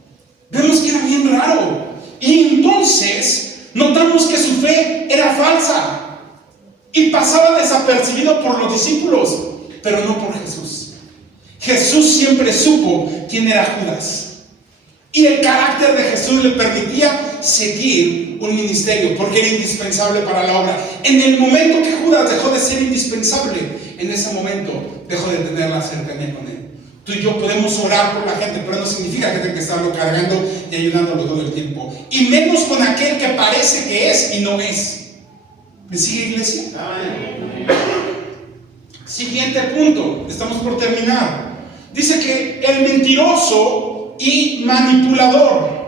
vemos que era bien raro. Y entonces notamos que su fe era falsa y pasaba desapercibido por los discípulos, pero no por Jesús. Jesús siempre supo quién era Judas, y el carácter de Jesús le permitía seguir un ministerio porque era indispensable para la obra. En el momento que Judas dejó de ser indispensable, en ese momento dejó de tener la cercanía con él. Tú y yo podemos orar por la gente, pero no significa que tenga que estarlo cargando y ayudándolo todo el tiempo, y menos con aquel que parece que es y no es. ¿Me sigue, iglesia? Amén. Siguiente punto, estamos por terminar. Dice que el mentiroso y manipulador.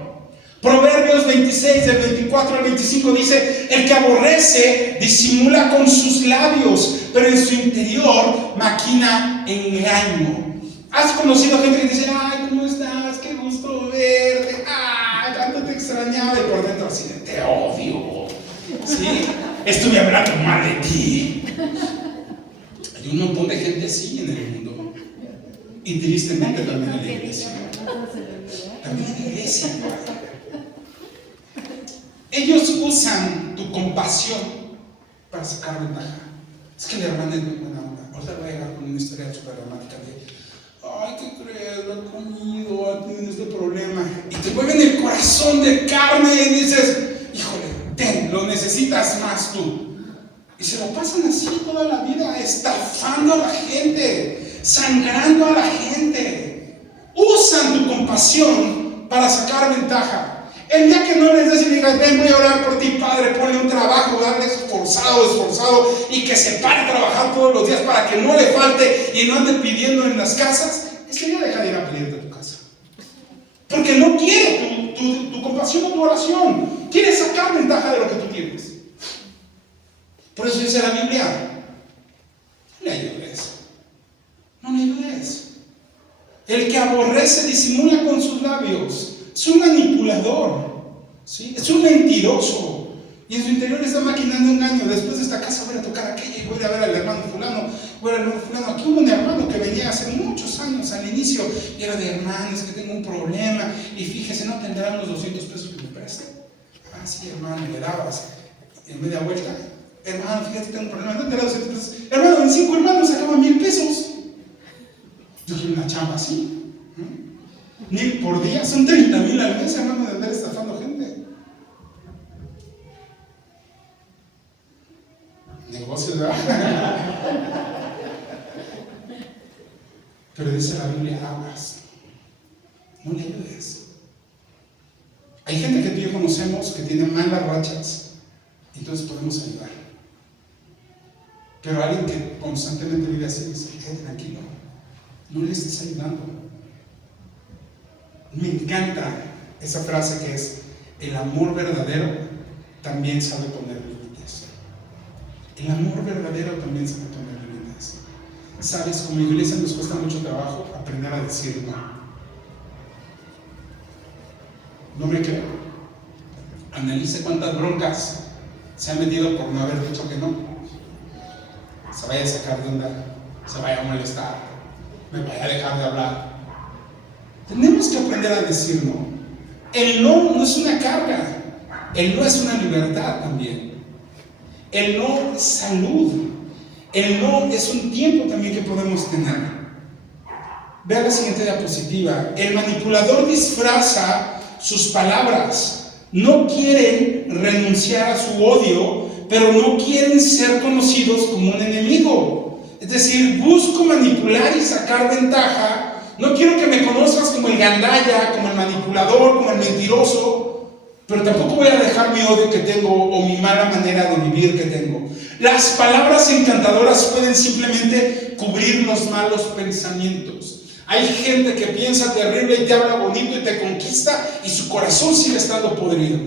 Proverbios 26, del 24 al 25 dice: el que aborrece disimula con sus labios, pero en su interior maquina engaño. ¿Has conocido gente que dice: ay, ¿cómo estás? Qué gusto verte. Ay, tanto te extrañaba, y por dentro así de: te odio. ¿Sí? Estuve hablando mal de ti. Hay un montón de gente así en el mundo, y tristemente también en la iglesia. También en la iglesia. Ellos usan tu compasión para sacar ventaja. Es que la hermana es muy buena onda. Ahorita voy a llegar con una historia súper dramática de: ay, ¿qué crees? Lo he comido, ha tenido este problema. Y te mueven el corazón de carne y dices: híjole, ten, lo necesitas más tú. Y se lo pasan así toda la vida, estafando a la gente, sangrando a la gente. Usan tu compasión para sacar ventaja. El día que no les des y digas: ven, voy a orar por ti, Padre, ponle un trabajo, darle esforzado, y que se pare a trabajar todos los días para que no le falte y no ande pidiendo en las casas, ese día deja de ir a pedirte a tu casa. Porque no quiere tu compasión o tu oración, quiere sacar ventaja de lo que tú tienes. Por eso dice la Biblia: no le ayudes, no le ayudes. El que aborrece disimula con sus labios. Es un manipulador, ¿sí? Es un mentiroso, y en su interior está maquinando engaño. Después de esta casa voy a tocar aquella y voy a ir a ver al hermano fulano, voy a ver al hermano fulano. Aquí hubo un hermano que venía hace muchos años al inicio y era de: hermano, es que tengo un problema, y fíjese, ¿no tendrán los 200 pesos que me preste? Ah, sí, hermano, le dabas en media vuelta: hermano, fíjate, tengo un problema, no te da 200 pesos. Hermano, en 5 hermanos sacaban 1,000 pesos. Yo quiero una chamba así. Ni por día, son 30,000 al mes, hermano, de andar estafando gente. Negocios, ¿verdad? Pero dice la Biblia: aguas, no le ayudes. Hay gente que tú y yo conocemos que tiene malas rachas, entonces podemos ayudar. Pero alguien que constantemente vive así dice: tranquilo, no le estés ayudando. Me encanta esa frase que es: el amor verdadero también sabe poner límites. El amor verdadero también sabe poner límites. Sabes, como iglesia nos cuesta mucho trabajo aprender a decir no. ¿No me creo? Analice cuántas broncas se han metido por no haber dicho que no. Se vaya a sacar de onda, se vaya a molestar, me vaya a dejar de hablar. Tenemos que aprender a decir no. El no es una carga, el no es una libertad también. El no es salud, el no es un tiempo también que podemos tener. Vea la siguiente diapositiva. El manipulador disfraza sus palabras, no quieren renunciar a su odio, pero no quieren ser conocidos como un enemigo. Es decir, busco manipular y sacar ventaja. No quiero que me conozcas como el gandalla, como el manipulador, como el mentiroso, pero tampoco voy a dejar mi odio que tengo o mi mala manera de vivir que tengo. Las palabras encantadoras pueden simplemente cubrir los malos pensamientos. Hay gente que piensa terrible y te habla bonito y te conquista y su corazón sigue estando podrido.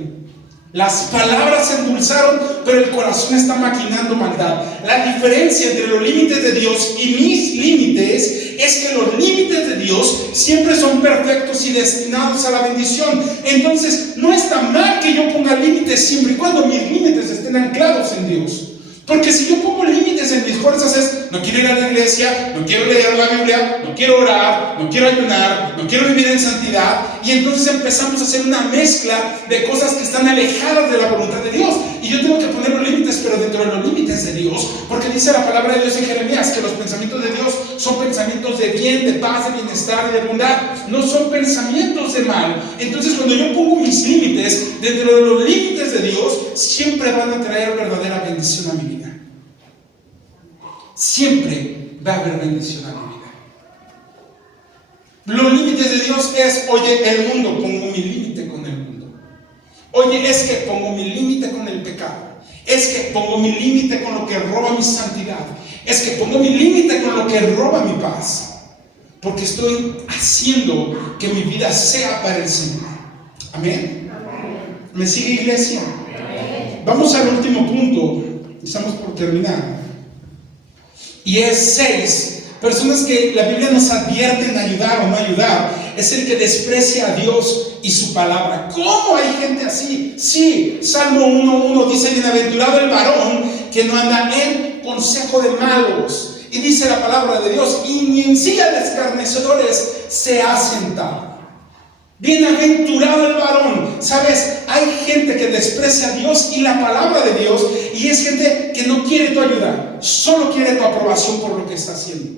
Las palabras se endulzaron, pero el corazón está maquinando maldad. La diferencia entre los límites de Dios y mis límites es que los límites de Dios siempre son perfectos y destinados a la bendición. Entonces, no está mal que yo ponga límites siempre y cuando mis límites estén anclados en Dios. Porque si yo pongo límites en mis fuerzas es, no quiero ir a la iglesia, no quiero leer la Biblia, no quiero orar, no quiero ayunar, no quiero vivir en santidad, y entonces empezamos a hacer una mezcla de cosas que están alejadas de la voluntad de Dios. Y yo tengo que poner los límites, pero dentro de los límites de Dios, porque dice la palabra de Dios en Jeremías que los pensamientos de Dios son pensamientos de bien, de paz, de bienestar y de bondad, no son pensamientos de mal. Entonces cuando yo pongo mis límites dentro de los límites de Dios, siempre van a traer verdadera bendición a mi vida. Siempre va a haber bendición a mi vida. Los límites de Dios es, oye, el mundo, pongo mi límite con el mundo. Oye, es que pongo mi límite con el pecado. Es que pongo mi límite con lo que roba mi santidad. Es que pongo mi límite con lo que roba mi paz. Porque estoy haciendo que mi vida sea para el Señor. Amén. ¿Me sigue, iglesia? Vamos al último punto. Estamos por terminar. Y es 6. Personas que la Biblia nos advierte en ayudar o no ayudar. Es el que desprecia a Dios y su palabra. ¿Cómo hay gente así? Sí, Salmo 1:1 dice: bienaventurado el varón que no anda en consejo de malos. Y dice la palabra de Dios: y ni en silla de escarnecedores se ha sentado. Bienaventurado el varón. Sabes, hay gente que desprecia a Dios y la palabra de Dios, y es gente que no quiere tu ayuda, solo quiere tu aprobación por lo que está haciendo.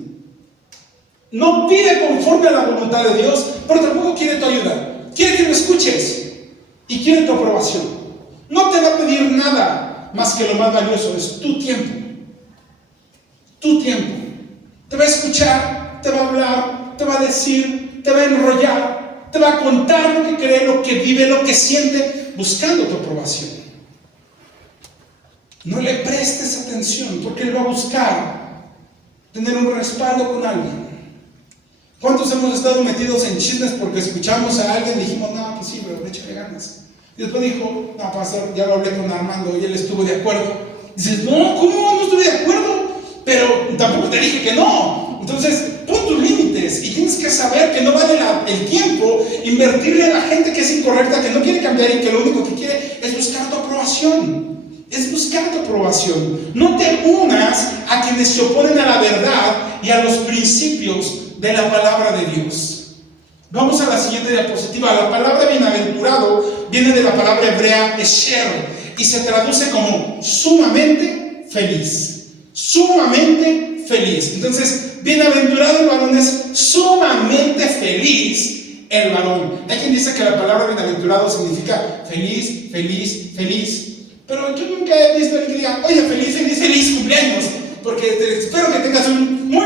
No pide conforme a la voluntad de Dios, pero tampoco quiere tu ayuda. Quiere que lo escuches y quiere tu aprobación. No te va a pedir nada más que lo más valioso, es tu tiempo. Tu tiempo. Te va a escuchar, te va a hablar, te va a decir, te va a enrollar, te va a contar lo que cree, lo que vive, lo que siente, buscando tu aprobación. No le prestes atención, porque él va a buscar tener un respaldo con alguien. ¿Cuántos hemos estado metidos en chismes porque escuchamos a alguien y dijimos: no, pues sí, pero échale ganas? Y después dijo: no, pastor, ya lo hablé con Armando y él estuvo de acuerdo. Dices: no, ¿cómo no estuve de acuerdo? Pero tampoco te dije que no. Entonces, pon tus límites y tienes que saber que no vale el tiempo invertirle a la gente que es incorrecta, que no quiere cambiar y que lo único que quiere es buscar tu aprobación. Es buscar tu aprobación. No te unas a quienes se oponen a la verdad y a los principios de la palabra de Dios. Vamos a la siguiente diapositiva. La palabra bienaventurado viene de la palabra hebrea esher y se traduce como sumamente feliz. Sumamente feliz. Entonces, bienaventurado el varón es sumamente feliz el varón. Hay quien dice que la palabra bienaventurado significa feliz, feliz, feliz. Pero yo nunca he visto a alguien que diga: oye, feliz, feliz, feliz cumpleaños. Porque espero que tengas un muy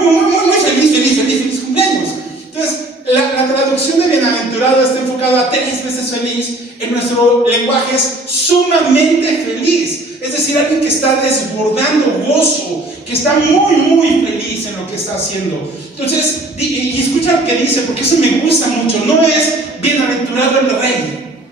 feliz cumpleaños. Entonces, la traducción de bienaventurado está enfocada a 3 veces feliz. En nuestro lenguaje es sumamente feliz. Es decir, alguien que está desbordando gozo, que está muy feliz en lo que está haciendo. Entonces, y escucha lo que dice, porque eso me gusta mucho. No es bienaventurado el rey.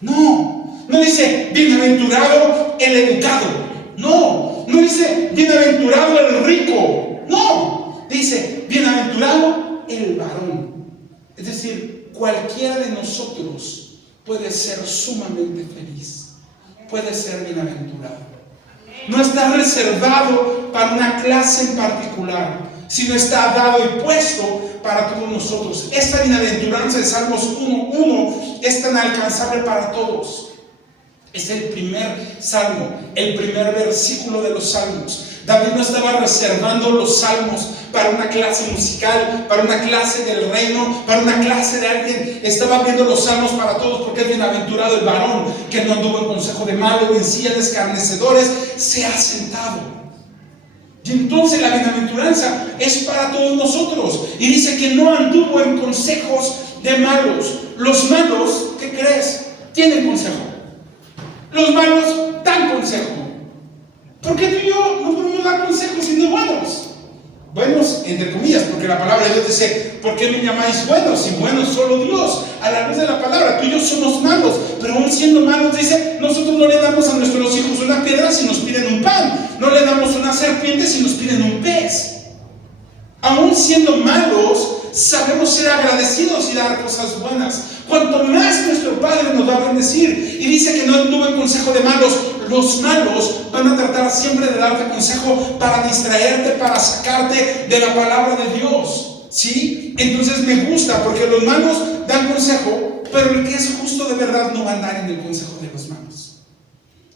No dice bienaventurado el educado. No dice bienaventurado el rico. No, dice bienaventurado el varón. Es decir, cualquiera de nosotros puede ser sumamente feliz. Puede ser bienaventurado. No está reservado para una clase en particular, sino está dado y puesto para todos nosotros. Esta bienaventuranza de Salmos 1:1 es tan alcanzable para todos. Es el primer salmo, el primer versículo de los salmos. David no estaba reservando los salmos para una clase musical, para una clase del reino, para una clase de alguien. Estaba abriendo los salmos para todos, porque es bienaventurado el varón que no anduvo en consejo de malos, ni en silla de escarnecedores se ha sentado. Y entonces la bienaventuranza es para todos nosotros. Y dice que no anduvo en consejos de malos. Los malos, ¿qué crees? Tienen consejo. Los malos dan consejo. ¿Por qué tú y yo no podemos dar consejos siendo buenos? Buenos entre comillas, porque la palabra de Dios dice: ¿por qué me llamáis buenos? Si bueno es solo Dios. A la luz de la palabra, tú y yo somos malos, pero aún siendo malos, dice, nosotros no le damos a nuestros hijos una piedra si nos piden un pan, no le damos una serpiente si nos piden un pez. Aún siendo malos, sabemos ser agradecidos y dar cosas buenas. Cuanto más nuestro Padre nos va a bendecir. Y dice que no anduvo en consejo de malos. Los malos van a tratar siempre de darte consejo para distraerte, para sacarte de la palabra de Dios, ¿sí? Entonces me gusta, porque los malos dan consejo, pero el que es justo de verdad no va a andar en el consejo de los malos.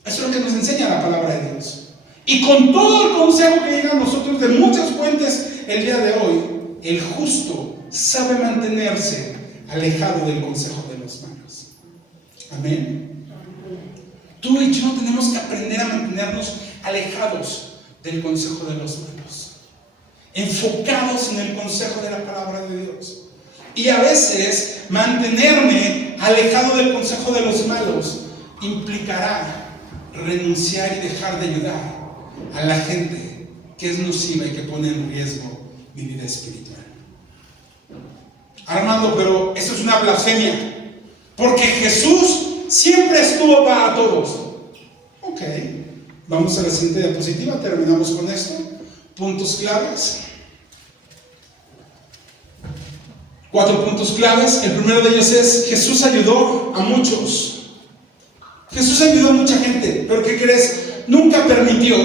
Eso es lo que nos enseña la palabra de Dios. Y con todo el consejo que llega a nosotros de muchas fuentes el día de hoy, el justo sabe mantenerse alejado del consejo de los malos. Amén. Tú y yo tenemos que aprender a mantenernos alejados del consejo de los malos, enfocados en el consejo de la palabra de Dios. Y a veces mantenerme alejado del consejo de los malos implicará renunciar y dejar de ayudar a la gente que es nociva y que pone en riesgo mi vida espiritual. Armando, pero eso es una blasfemia, porque Jesús siempre estuvo para todos. Ok, vamos a la siguiente diapositiva, terminamos con esto. Puntos claves. 4 puntos claves. El primero de ellos es: Jesús ayudó a muchos. Jesús ayudó a mucha gente, pero ¿qué crees? Nunca permitió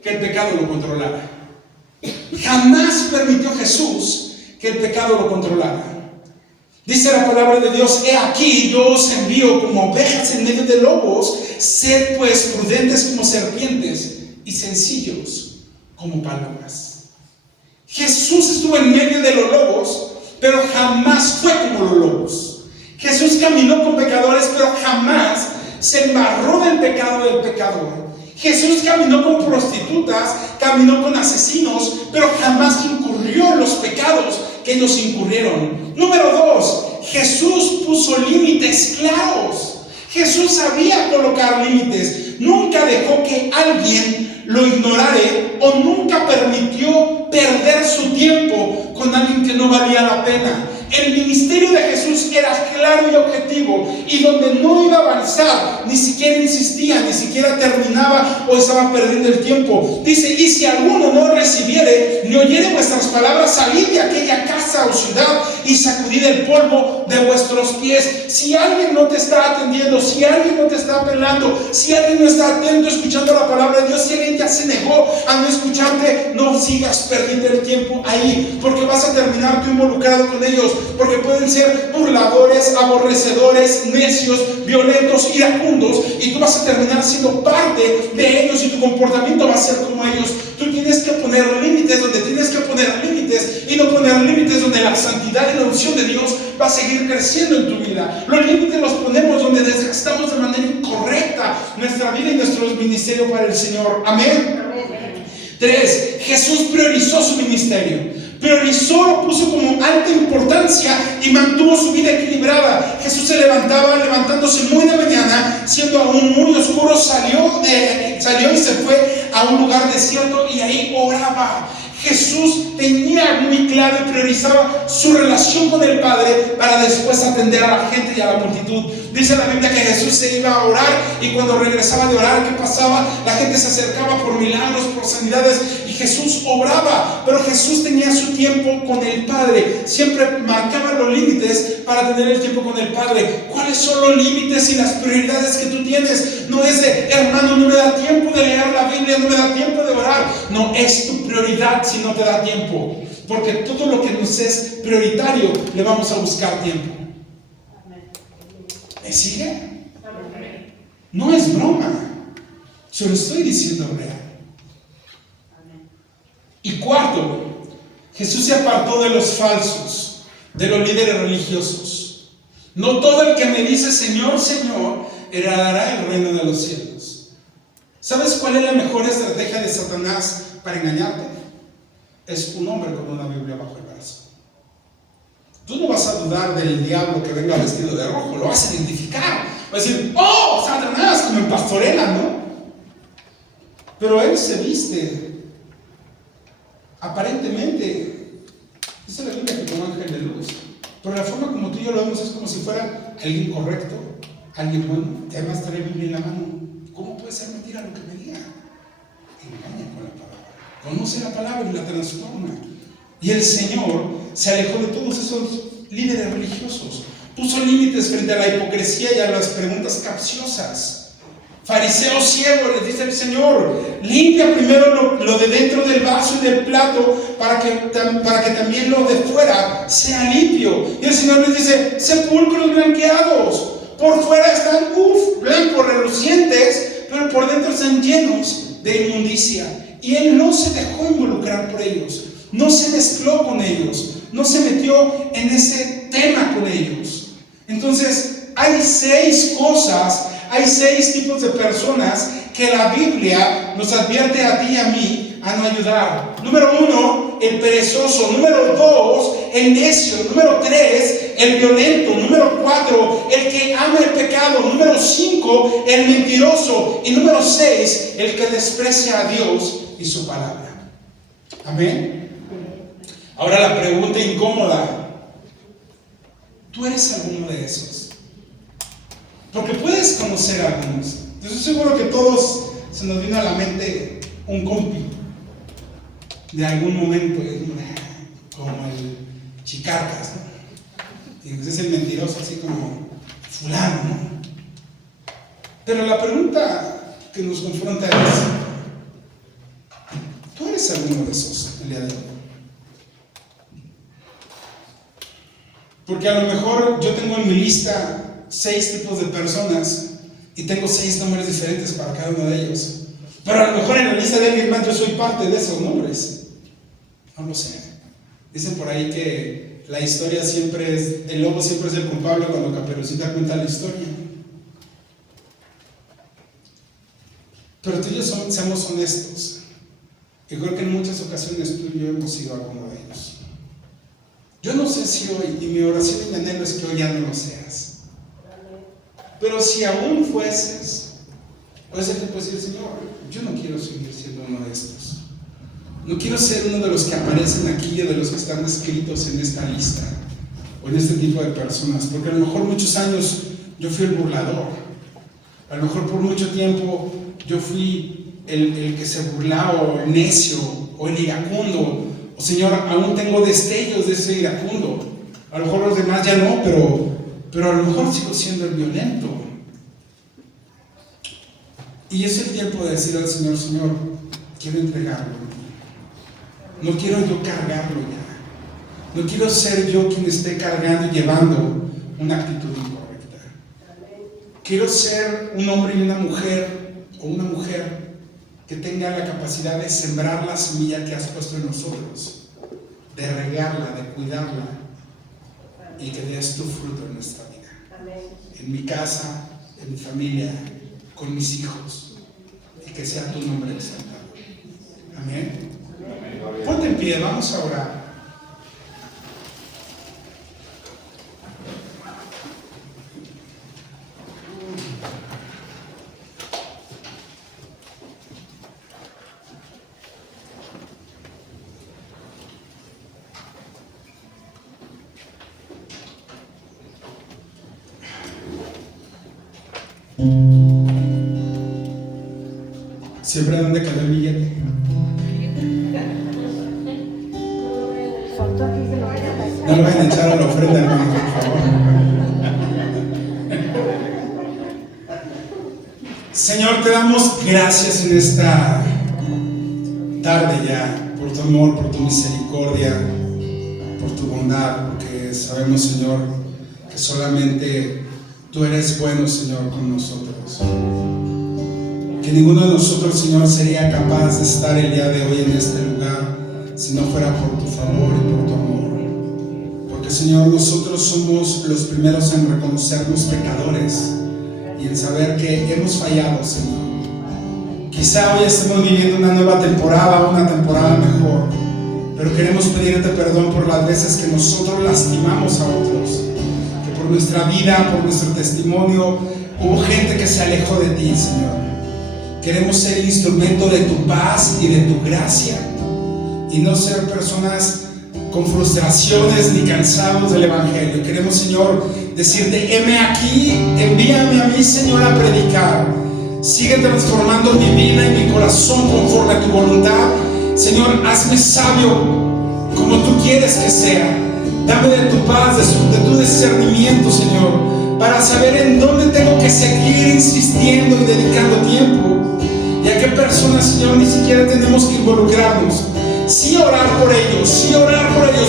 que el pecado lo controlara. Jamás permitió Jesús que el pecado lo controlara. Dice la palabra de Dios: he aquí, yo os envío como ovejas en medio de lobos. Sed pues prudentes como serpientes y sencillos como palomas. Jesús estuvo en medio de los lobos, pero jamás fue como los lobos. Jesús caminó con pecadores, pero jamás se embarró del pecado del pecador. Jesús caminó con prostitutas, caminó con asesinos, pero jamás incurrió en los pecados que ellos incurrieron. Número 2, Jesús puso límites claros. Jesús sabía colocar límites. Nunca dejó que alguien lo ignorara, o nunca permitió perder su tiempo con alguien que no valía la pena. El ministerio de Jesús era claro y objetivo, y donde no iba a avanzar, ni siquiera insistía, ni siquiera terminaba o estaba perdiendo el tiempo. Dice: y si alguno no recibiere ni oyere vuestras palabras, salid de aquella casa o ciudad y sacudid el polvo de vuestros pies. Si alguien no te está atendiendo, si alguien no te está apelando, si alguien no está atento escuchando la palabra de Dios, si alguien ya se negó a no escucharte, no sigas perdiendo el tiempo ahí, porque vas a terminar tú involucrado con ellos. Porque pueden ser burladores, aborrecedores, necios, violentos, iracundos, y tú vas a terminar siendo parte de ellos, y tu comportamiento va a ser como ellos. Tú tienes que poner límites donde tienes que poner límites, y no poner límites donde la santidad y la unción de Dios va a seguir creciendo en tu vida. Los límites los ponemos donde desgastamos de manera incorrecta nuestra vida y nuestro ministerio para el Señor. Amén. 3. Jesús priorizó su ministerio. Priorizó, lo puso como alta importancia y mantuvo su vida equilibrada. Jesús se levantándose muy de mañana, siendo aún muy oscuro, salió y se fue a un lugar desierto y ahí oraba. Jesús tenía muy claro y priorizaba su relación con el Padre para después atender a la gente y a la multitud. Dice la Biblia que Jesús se iba a orar, y cuando regresaba de orar, ¿qué pasaba? La gente se acercaba por milagros, por sanidades, y Jesús obraba. Pero Jesús tenía su tiempo con el Padre. Siempre marcaba los límites para tener el tiempo con el Padre. ¿Cuáles son los límites y las prioridades que tú tienes? No es de: hermano, no me da tiempo de leer la Biblia, no me da tiempo de orar. No es tu prioridad si no te da tiempo, porque todo lo que nos es prioritario le vamos a buscar tiempo. ¿Me sigue? No es broma, se lo estoy diciendo real. cuarto, Jesús se apartó de los falsos, de los líderes religiosos. No todo el que me dice Señor, Señor, heredará el reino de los cielos. ¿Sabes cuál es la mejor estrategia de Satanás para engañarte? Es un hombre con una Biblia bajo el brazo. Tú no vas a dudar del diablo que venga vestido de rojo, lo vas a identificar. Vas a decir, ¡oh, Satanás! Como en Pastorela, ¿no? Pero él se viste, aparentemente, dice la Biblia que como ángel de luz. Pero la forma como tú y yo lo vemos es como si fuera alguien correcto, alguien bueno. Y además trae Biblia en la mano. ¿Cómo puede ser mentira lo que me diga? Engaña con la palabra. Conoce la palabra y la transforma. Y el Señor se alejó de todos esos líderes religiosos. Puso límites frente a la hipocresía y a las preguntas capciosas. Fariseo ciego, les dice el Señor, limpia primero lo de dentro del vaso y del plato para que también lo de fuera sea limpio. Y el Señor les dice, sepulcros blanqueados, por fuera están blancos, relucientes, pero por dentro están llenos de inmundicia. Y Él no se dejó involucrar por ellos, no se mezcló con ellos, no se metió en ese tema con ellos. Entonces hay 6 cosas, hay 6 tipos de personas que la Biblia nos advierte a ti y a mí a no ayudar. Número 1, el perezoso. Número 2, el necio. Número 3, el violento. Número 4, el que ama el pecado. Número 5, el mentiroso. Y número 6, el que desprecia a Dios y su palabra. Amén. Ahora la pregunta incómoda: ¿tú eres alguno de esos? Porque puedes conocer a algunos. Yo estoy seguro que todos se nos vino a la mente un compi de algún momento, como el Chicarcas, ¿no? Y es el mentiroso, así como fulano, ¿no? Pero la pregunta que nos confronta es: ¿tú eres alguno de esos el día de hoy? Porque a lo mejor yo tengo en mi lista 6 tipos de personas y tengo 6 nombres diferentes para cada uno de ellos. Pero a lo mejor en la lista de alguien más yo soy parte de esos nombres. No lo sé. Dicen por ahí que la historia siempre es, el lobo siempre es el culpable cuando Caperucita cuenta la historia. Pero tú y yo seamos honestos. Yo creo que en muchas ocasiones tú y yo hemos sido alguno de ellos. Yo no sé si hoy, y mi oración y mi anhelo es que hoy ya no lo seas. Pero si aún fueses, puede ser que puedes decir: Señor, yo no quiero seguir siendo uno de estos. No quiero ser uno de los que aparecen aquí o de los que están descritos en esta lista o en este tipo de personas. Porque a lo mejor muchos años yo fui el burlador. A lo mejor por mucho tiempo yo fui el que se burlaba, o el necio, o el iracundo. O Señor, aún tengo destellos de ese iracundo. A lo mejor los demás ya no, pero a lo mejor sigo siendo el violento. Y es el tiempo de decir al Señor: Señor, quiero entregarlo. No quiero yo cargarlo ya. No quiero ser yo quien esté cargando y llevando una actitud incorrecta. Quiero ser un hombre y una mujer, o una mujer que tenga la capacidad de sembrar la semilla que has puesto en nosotros, de regarla, de cuidarla, y que des tu fruto en nuestra vida. Amén. En mi casa, en mi familia, con mis hijos, y que sea tu nombre exaltado. Amén. Amén. Ponte en pie, vamos a orar. Siempre donde quedó el billete. No lo vayan a echar a la ofrenda, hermano, por favor. Señor, te damos gracias en esta tarde ya por tu amor, por tu misericordia, por tu bondad, porque sabemos, Señor, que solamente tú eres bueno, Señor, con nosotros. Que ninguno de nosotros, Señor, sería capaz de estar el día de hoy en este lugar si no fuera por tu favor y por tu amor. Porque, Señor, nosotros somos los primeros en reconocernos pecadores y en saber que hemos fallado, Señor. Quizá hoy estemos viviendo una nueva temporada, una temporada mejor, pero queremos pedirte perdón por las veces que nosotros lastimamos a otros, que por nuestra vida, por nuestro testimonio, hubo gente que se alejó de ti, Señor. Queremos ser instrumento de tu paz y de tu gracia y no ser personas con frustraciones ni cansados del Evangelio. Queremos, Señor, decirte: heme aquí, envíame a mí, Señor, a predicar. Sigue transformando mi vida y mi corazón conforme a tu voluntad. Señor, hazme sabio como tú quieres que sea. Dame de tu paz, de tu discernimiento, Señor, para saber en dónde tengo que seguir insistiendo y dedicando tiempo. Y a qué personas, Señor, ni siquiera tenemos que involucrarnos. Sí orar por ellos,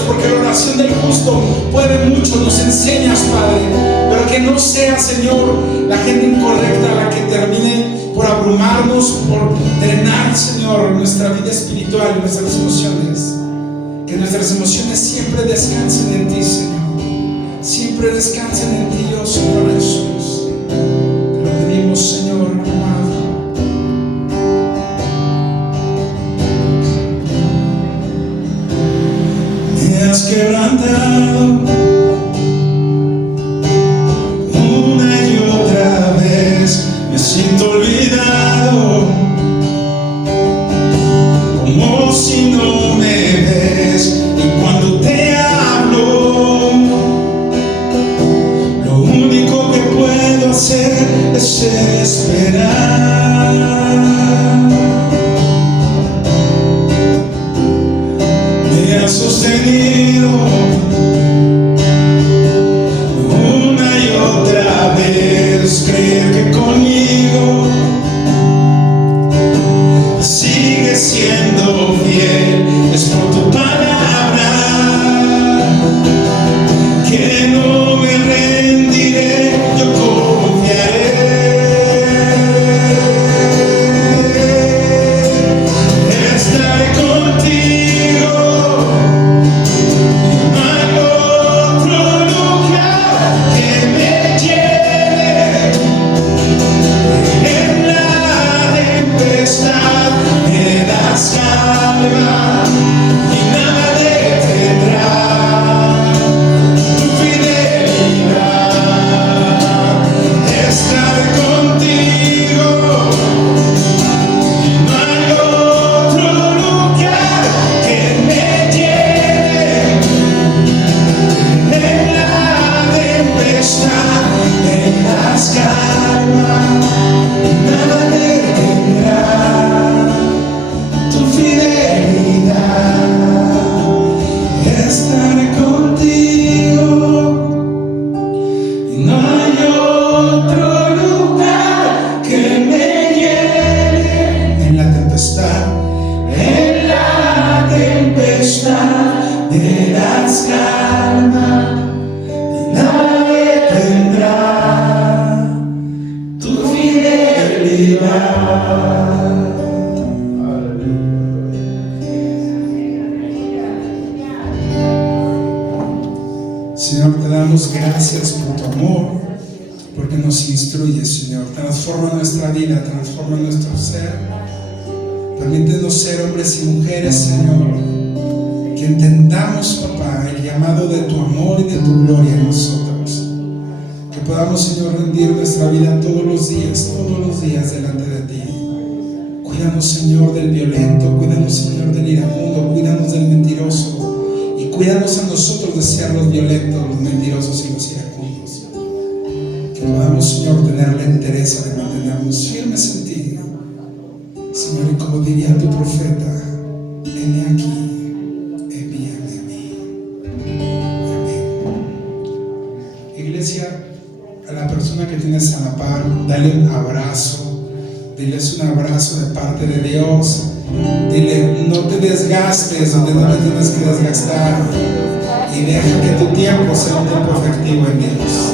porque la oración del justo puede mucho, nos enseñas, Padre, pero que no sea, Señor, la gente incorrecta la que termine por abrumarnos, por drenar, Señor, nuestra vida espiritual y nuestras emociones. Que nuestras emociones siempre descansen en ti, Señor, siempre descansen en ti, oh Señor Jesús. Te lo pedimos, Señor amado. Me has quebrantado una y otra vez, me siento olvidado, como si no me ves. Y cuando te hablo, lo único que puedo hacer es esperar. Me has sostenido una y otra vez, creer que conmigo sigue siendo fiel, es por tu palabra que no me rendiré, yo confiaré. Estaré contigo, no hay otro lugar que me lleve. En la tempestad me das calma y nada detendrá tu fidelidad. Estaré contigo y no hay otro lugar que me lleve. En la tempestad me das calma, nada detendrá tu fidelidad. Estaré contigo y no hay otro lugar que me llene. En la tempestad me das calma y nada detendrá tu fidelidad. Señor, te damos gracias por tu amor, porque nos instruyes, Señor. Transforma nuestra vida, transforma nuestro ser. Permítenos ser hombres y mujeres, Señor, que entendamos, papá, el llamado de tu amor y de tu gloria en nosotros. Que podamos, Señor, rendir nuestra vida todos los días delante de ti. Cuídanos, Señor, del violento, cuídanos, Señor, del iracundo, cuídanos del mentiroso. Y cuídanos a nosotros de ser los violentos, los mentirosos y los iracundos. Que podamos, Señor, tener la entereza de mantenernos firmes en ti, Señor. Y como diría tu profeta: heme aquí, envíame a mí. Amén. Iglesia, a la persona que tienes a la par, dale un abrazo. Diles un abrazo de parte de Dios. Dile: no te desgastes donde no te tienes que desgastar, y deja que tu tiempo sea un tiempo efectivo en Dios.